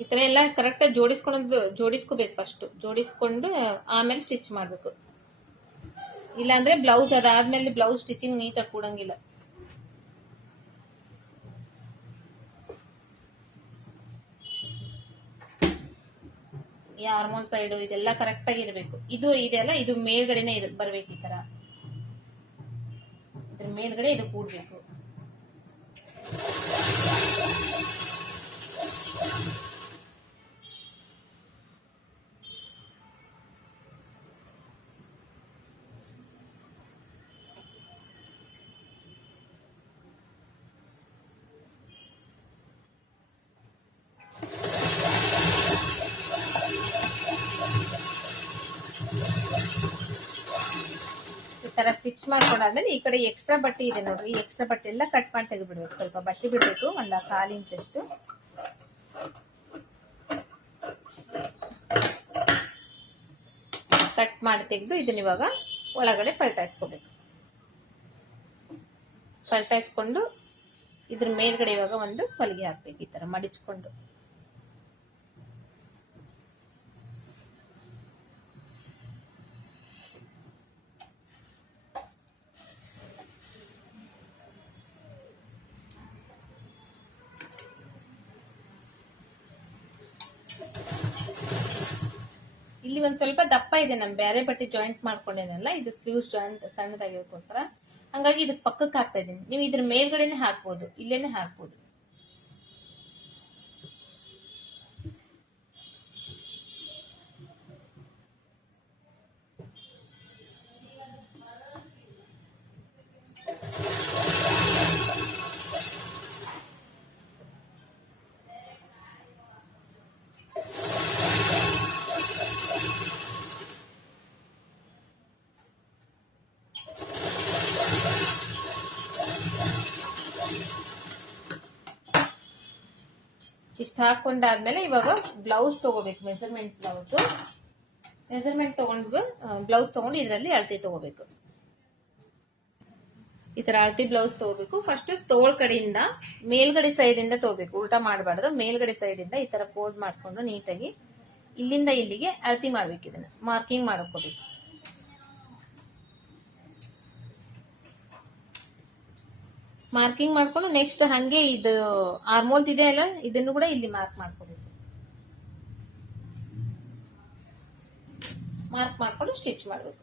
ಈ ತರ ಎಲ್ಲ ಕರೆಕ್ಟ್ ಆಗಿ ಜೋಡಿಸ್ಕೋಬೇಕು. ಫಸ್ಟ್ ಜೋಡಿಸ್ಕೊಂಡು ಆಮೇಲೆ ಸ್ಟಿಚ್ ಮಾಡ್ಬೇಕು. ಇಲ್ಲಾಂದ್ರೆ ಬ್ಲೌಸ್ ಅದಾದ್ಮೇಲೆ ಬ್ಲೌಸ್ ಸ್ಟಿಚಿಂಗ್ ನೀಟಾಗಿ ಕೂಡಂಗಿಲ್ಲ. ಈ ಆರ್ಮೋಲ್ ಸೈಡ್ ಇದೆಲ್ಲ ಕರೆಕ್ಟ್ ಆಗಿ ಇರಬೇಕು. ಇದು ಇದೆಲ್ಲ ಇದು ಮೇಲ್ಗಡೆನೆ ಬರ್ಬೇಕು. ಈ ತರ ಇದ್ರ ಮೇಲ್ಗಡೆ ಇದು ಕೂಡ್ಬೇಕು. ಈ ತರ ಸ್ಟಿಚ್ ಮಾಡ್ಕೊಂಡಾದ್ಮೇಲೆ ಈ ಕಡೆ ಎಕ್ಸ್ಟ್ರಾ ಬಟ್ಟೆ ಇದೆ ನೋಡ್ರಿ, ಈ ಎಕ್ಸ್ಟ್ರಾ ಬಟ್ಟೆ ಎಲ್ಲ ಕಟ್ ಮಾಡಿ ತೆಗೆದ್ಬಿಡ್ಬೇಕು. ಸ್ವಲ್ಪ ಬಟ್ಟೆ ಬಿಡ್ಬೇಕು, ಒಂದ್ 1/4 ಇಂಚ್ ಅಷ್ಟು. ಕಟ್ ಮಾಡಿ ತೆಗೆದು ಇದನ್ನ ಇವಾಗ ಒಳಗಡೆ ಪಲ್ಟಾಯಿಸ್ಕೋಬೇಕು. ಪಲ್ಟಾಯಿಸ್ಕೊಂಡು ಇದ್ರ ಮೇಲ್ಗಡೆ ಇವಾಗ ಒಂದು ಹೊಲಿಗೆ ಹಾಕ್ಬೇಕು, ಈ ತರ ಮಡಿಚ್ಕೊಂಡು. ಇಲ್ಲಿ ಒಂದ್ ಸ್ವಲ್ಪ ದಪ್ಪ ಇದೆ, ನಮ್ ಬೇರೆ ಬಟ್ಟೆ ಜಾಯಿಂಟ್ ಮಾಡ್ಕೊಂಡೇನಲ್ಲ, ಇದು ಸ್ಲೀವ್ಸ್ ಜಾಯಿಂಟ್ ಸಣ್ಣದಾಗಿರೋಕ್ಕೋಸ್ಕರ ಹಂಗಾಗಿ ಇದಕ್ಕೆ ಪಕ್ಕಕ್ಕೆ ಹಾಕ್ತಾ ಇದೀನಿ. ನೀವು ಇದ್ರ ಮೇಲ್ಗಡೆನೆ ಹಾಕ್ಬೋದು, ಇಲ್ಲೇನೆ ಹಾಕ್ಬೋದು. ಇಷ್ಟು ಹಾಕೊಂಡಾದ್ಮೇಲೆ ಇವಾಗ ಬ್ಲೌಸ್ ತಗೋಬೇಕು. ಮೆಜರ್ಮೆಂಟ್ ತಗೊಂಡು ಬ್ಲೌಸ್ ತಗೊಂಡು ಇದರಲ್ಲಿ ಅಳತೆ ತಗೋಬೇಕು. ಈ ತರ ಅಳತೆ ಬ್ಲೌಸ್ ತಗೋಬೇಕು. ಫಸ್ಟ್ ತೋಳ್ ಕಡೆಯಿಂದ ಮೇಲ್ಗಡೆ ಸೈಡ್ ಇಂದ ತಗೋಬೇಕು, ಉಲ್ಟಾ ಮಾಡಬಾರ್ದು. ಮೇಲ್ಗಡೆ ಸೈಡ್ ಇಂದ ಈ ತರ ಫೋಲ್ಡ್ ಮಾಡ್ಕೊಂಡು ನೀಟಾಗಿ ಇಲ್ಲಿಂದ ಇಲ್ಲಿಗೆ ಅಳತೆ ಮಾಡ್ಬೇಕು. ಇದನ್ನ ಮಾರ್ಕಿಂಗ್ ಮಾಡ್ಕೋಬೇಕು. ಮಾರ್ಕಿಂಗ್ ಮಾಡ್ಕೊಂಡು ನೆಕ್ಸ್ಟ್ ಹಂಗೆ ಇದು ಆರ್ಮೋಲ್ ಇದೆ ಅಲ್ಲ, ಇದನ್ನು ಕೂಡ ಇಲ್ಲಿ ಮಾರ್ಕ್ ಮಾಡ್ಕೋಬೇಕು. ಮಾರ್ಕ್ ಮಾಡ್ಕೊಂಡು ಸ್ಟಿಚ್ ಮಾಡಬೇಕು.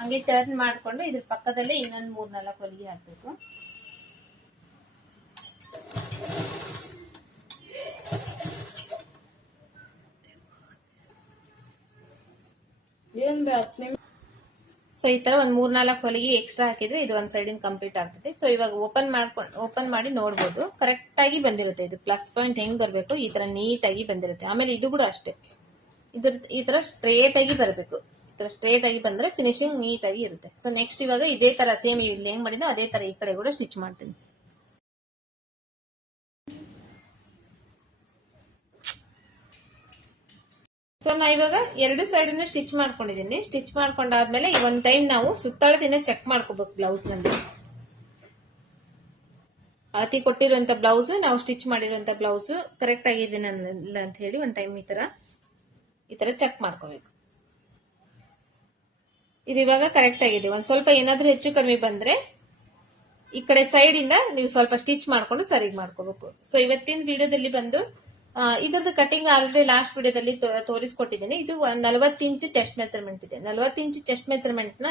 ಹಂಗೆ ಟರ್ನ್ ಮಾಡ್ಕೊಂಡು ಇದ್ರ ಪಕ್ಕದಲ್ಲೇ ಇನ್ನೊಂದು 3-4 ಹೊಲಿಗೆ ಹಾಕ್ಬೇಕು. ಸೊ ಈ ತರ ಒಂದ್ 3-4 ಹೊಲಿಗೆ ಎಕ್ಸ್ಟ್ರಾ ಹಾಕಿದ್ರೆ ಇದು ಒಂದ್ ಸೈಡ್ ಕಂಪ್ಲೀಟ್ ಆಗ್ತದೆ. ಸೊ ಇವಾಗ ಓಪನ್ ಮಾಡಿ ನೋಡ್ಬೋದು, ಕರೆಕ್ಟ್ ಆಗಿ ಬಂದಿರುತ್ತೆ. ಇದು ಪ್ಲಸ್ ಪಾಯಿಂಟ್ ಹೆಂಗ್ ಬರ್ಬೇಕು, ಈ ತರ ನೀಟ್ ಆಗಿ ಬಂದಿರುತ್ತೆ. ಆಮೇಲೆ ಇದು ಕೂಡ ಅಷ್ಟೇ, ಈ ತರ ಸ್ಟ್ರೇಟ್ ಆಗಿ ಬರಬೇಕು. ಈ ತರ ಸ್ಟ್ರೇಟ್ ಆಗಿ ಬಂದ್ರೆ ಫಿನಿಶಿಂಗ್ ನೀಟ್ ಆಗಿ ಇರುತ್ತೆ. ಸೊ ನೆಕ್ಸ್ಟ್ ಇವಾಗ ಇದೇ ತರ ಸೇಮ್ ಇಲ್ಲಿ ಹೆಂಗ್ ಮಾಡಿದ್ನೋ ಅದೇ ತರ ಈ ಕಡೆ ಕೂಡ ಸ್ಟಿಚ್ ಮಾಡ್ತೀನಿ. ಸೊ ನಾ ಇವಾಗ 2 ಸೈಡ್ ಸ್ಟಿಚ್ ಮಾಡ್ಕೊಂಡಿದ್ದೀನಿ. ಸ್ಟಿಚ್ ಮಾಡ್ಕೊಂಡಾದ್ಮೇಲೆ ಒಂದ್ ಟೈಮ್ ನಾವು ಸುತ್ತಳತೆನ ಚೆಕ್ ಮಾಡ್ಕೋಬೇಕು. ಬ್ಲೌಸ್ ನಲ್ಲಿ ಅಳತೆ ಕೊಟ್ಟಿರುವಂತ ಬ್ಲೌಸ್, ನಾವು ಸ್ಟಿಚ್ ಮಾಡಿರುವಂತ ಬ್ಲೌಸ್ ಕರೆಕ್ಟ್ ಆಗಿದೆ ಅಂತ ಹೇಳಿ ಒಂದ್ ಟೈಮ್ ಈ ತರ ಚೆಕ್ ಮಾಡ್ಕೋಬೇಕು. ಇದು ಇವಾಗ ಕರೆಕ್ಟ್ ಆಗಿದೆ. ಒಂದ್ ಸ್ವಲ್ಪ ಏನಾದ್ರೂ ಹೆಚ್ಚು ಕಡಿಮೆ ಬಂದ್ರೆ ಈ ಕಡೆ ಸೈಡ್ ಇಂದ ನೀವು ಸ್ವಲ್ಪ ಸ್ಟಿಚ್ ಮಾಡ್ಕೊಂಡು ಸರಿ ಮಾಡ್ಕೋಬೇಕು. ಸೊ ಇವತ್ತಿನ ವಿಡಿಯೋದಲ್ಲಿ ಬಂದು ಇದ್ರದ್ದು ಕಟಿಂಗ್ ಆಲ್ರೆಡಿ ಲಾಸ್ಟ್ ವಿಡಿಯೋದಲ್ಲಿ ತೋರಿಸ್ಕೊಟ್ಟಿದ್ದೀನಿ. ಇದು 40 ಇಂಚ್ ಚೆಸ್ಟ್ ಮೆಜರ್ಮೆಂಟ್ ಇದೆ. 40 ಇಂಚ್ ಚೆಸ್ಟ್ ಮೆಜರ್ಮೆಂಟ್ ನ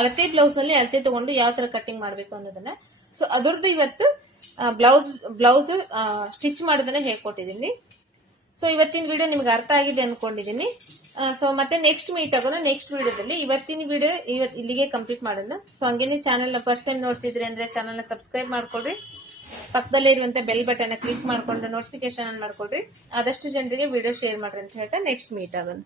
ಅಳತೆ ಬ್ಲೌಸ್ ನಲ್ಲಿ ಅಳತೆ ತಗೊಂಡು ಯಾವ ತರ ಕಟ್ಟಿಂಗ್ ಮಾಡಬೇಕು ಅನ್ನೋದನ್ನ. ಸೊ ಅದರದ್ದು ಇವತ್ತು ಬ್ಲೌಸ್ ಸ್ಟಿಚ್ ಮಾಡೋದನ್ನ ಹೇಳ್ಕೊಟ್ಟಿದ್ದೀನಿ. ಸೊ ಇವತ್ತಿನ ವಿಡಿಯೋ ನಿಮ್ಗೆ ಅರ್ಥ ಆಗಿದೆ ಅನ್ಕೊಂಡಿದ್ದೀನಿ. ಸೊ ಮತ್ತೆ ನೆಕ್ಸ್ಟ್ ಮೀಟ್ ಆಗೋಣ ನೆಕ್ಸ್ಟ್ ವಿಡಿಯೋದಲ್ಲಿ. ಇವತ್ತಿನ ವಿಡಿಯೋ ಇಲ್ಲಿಗೆ ಕಂಪ್ಲೀಟ್ ಮಾಡೋಣ. ಸೊ ಹಂಗೇನೆ ಚಾನಲ್ ಫಸ್ಟ್ ಟೈಮ್ ನೋಡ್ತಿದ್ರಿ ಅಂದ್ರೆ ಚಾನಲ್ ನ ಸಬ್ಸ್ಕ್ರೈಬ್ ಮಾಡ್ಕೊಡ್ರಿ, ಪಕ್ಕದಲ್ಲೇ ಇರುವಂತ ಬೆಲ್ ಬಟನ್ ಕ್ಲಿಕ್ ಮಾಡ್ಕೊಂಡು ನೋಟಿಫಿಕೇಶನ್ ಮಾಡ್ಕೊಡ್ರಿ, ಆದಷ್ಟು ಜನರಿಗೆ ವಿಡಿಯೋ ಶೇರ್ ಮಾಡ್ರಿ ಅಂತ ಹೇಳ್ತಾ ನೆಕ್ಸ್ಟ್ ಮೀಟ್ ಆಗೋಣ.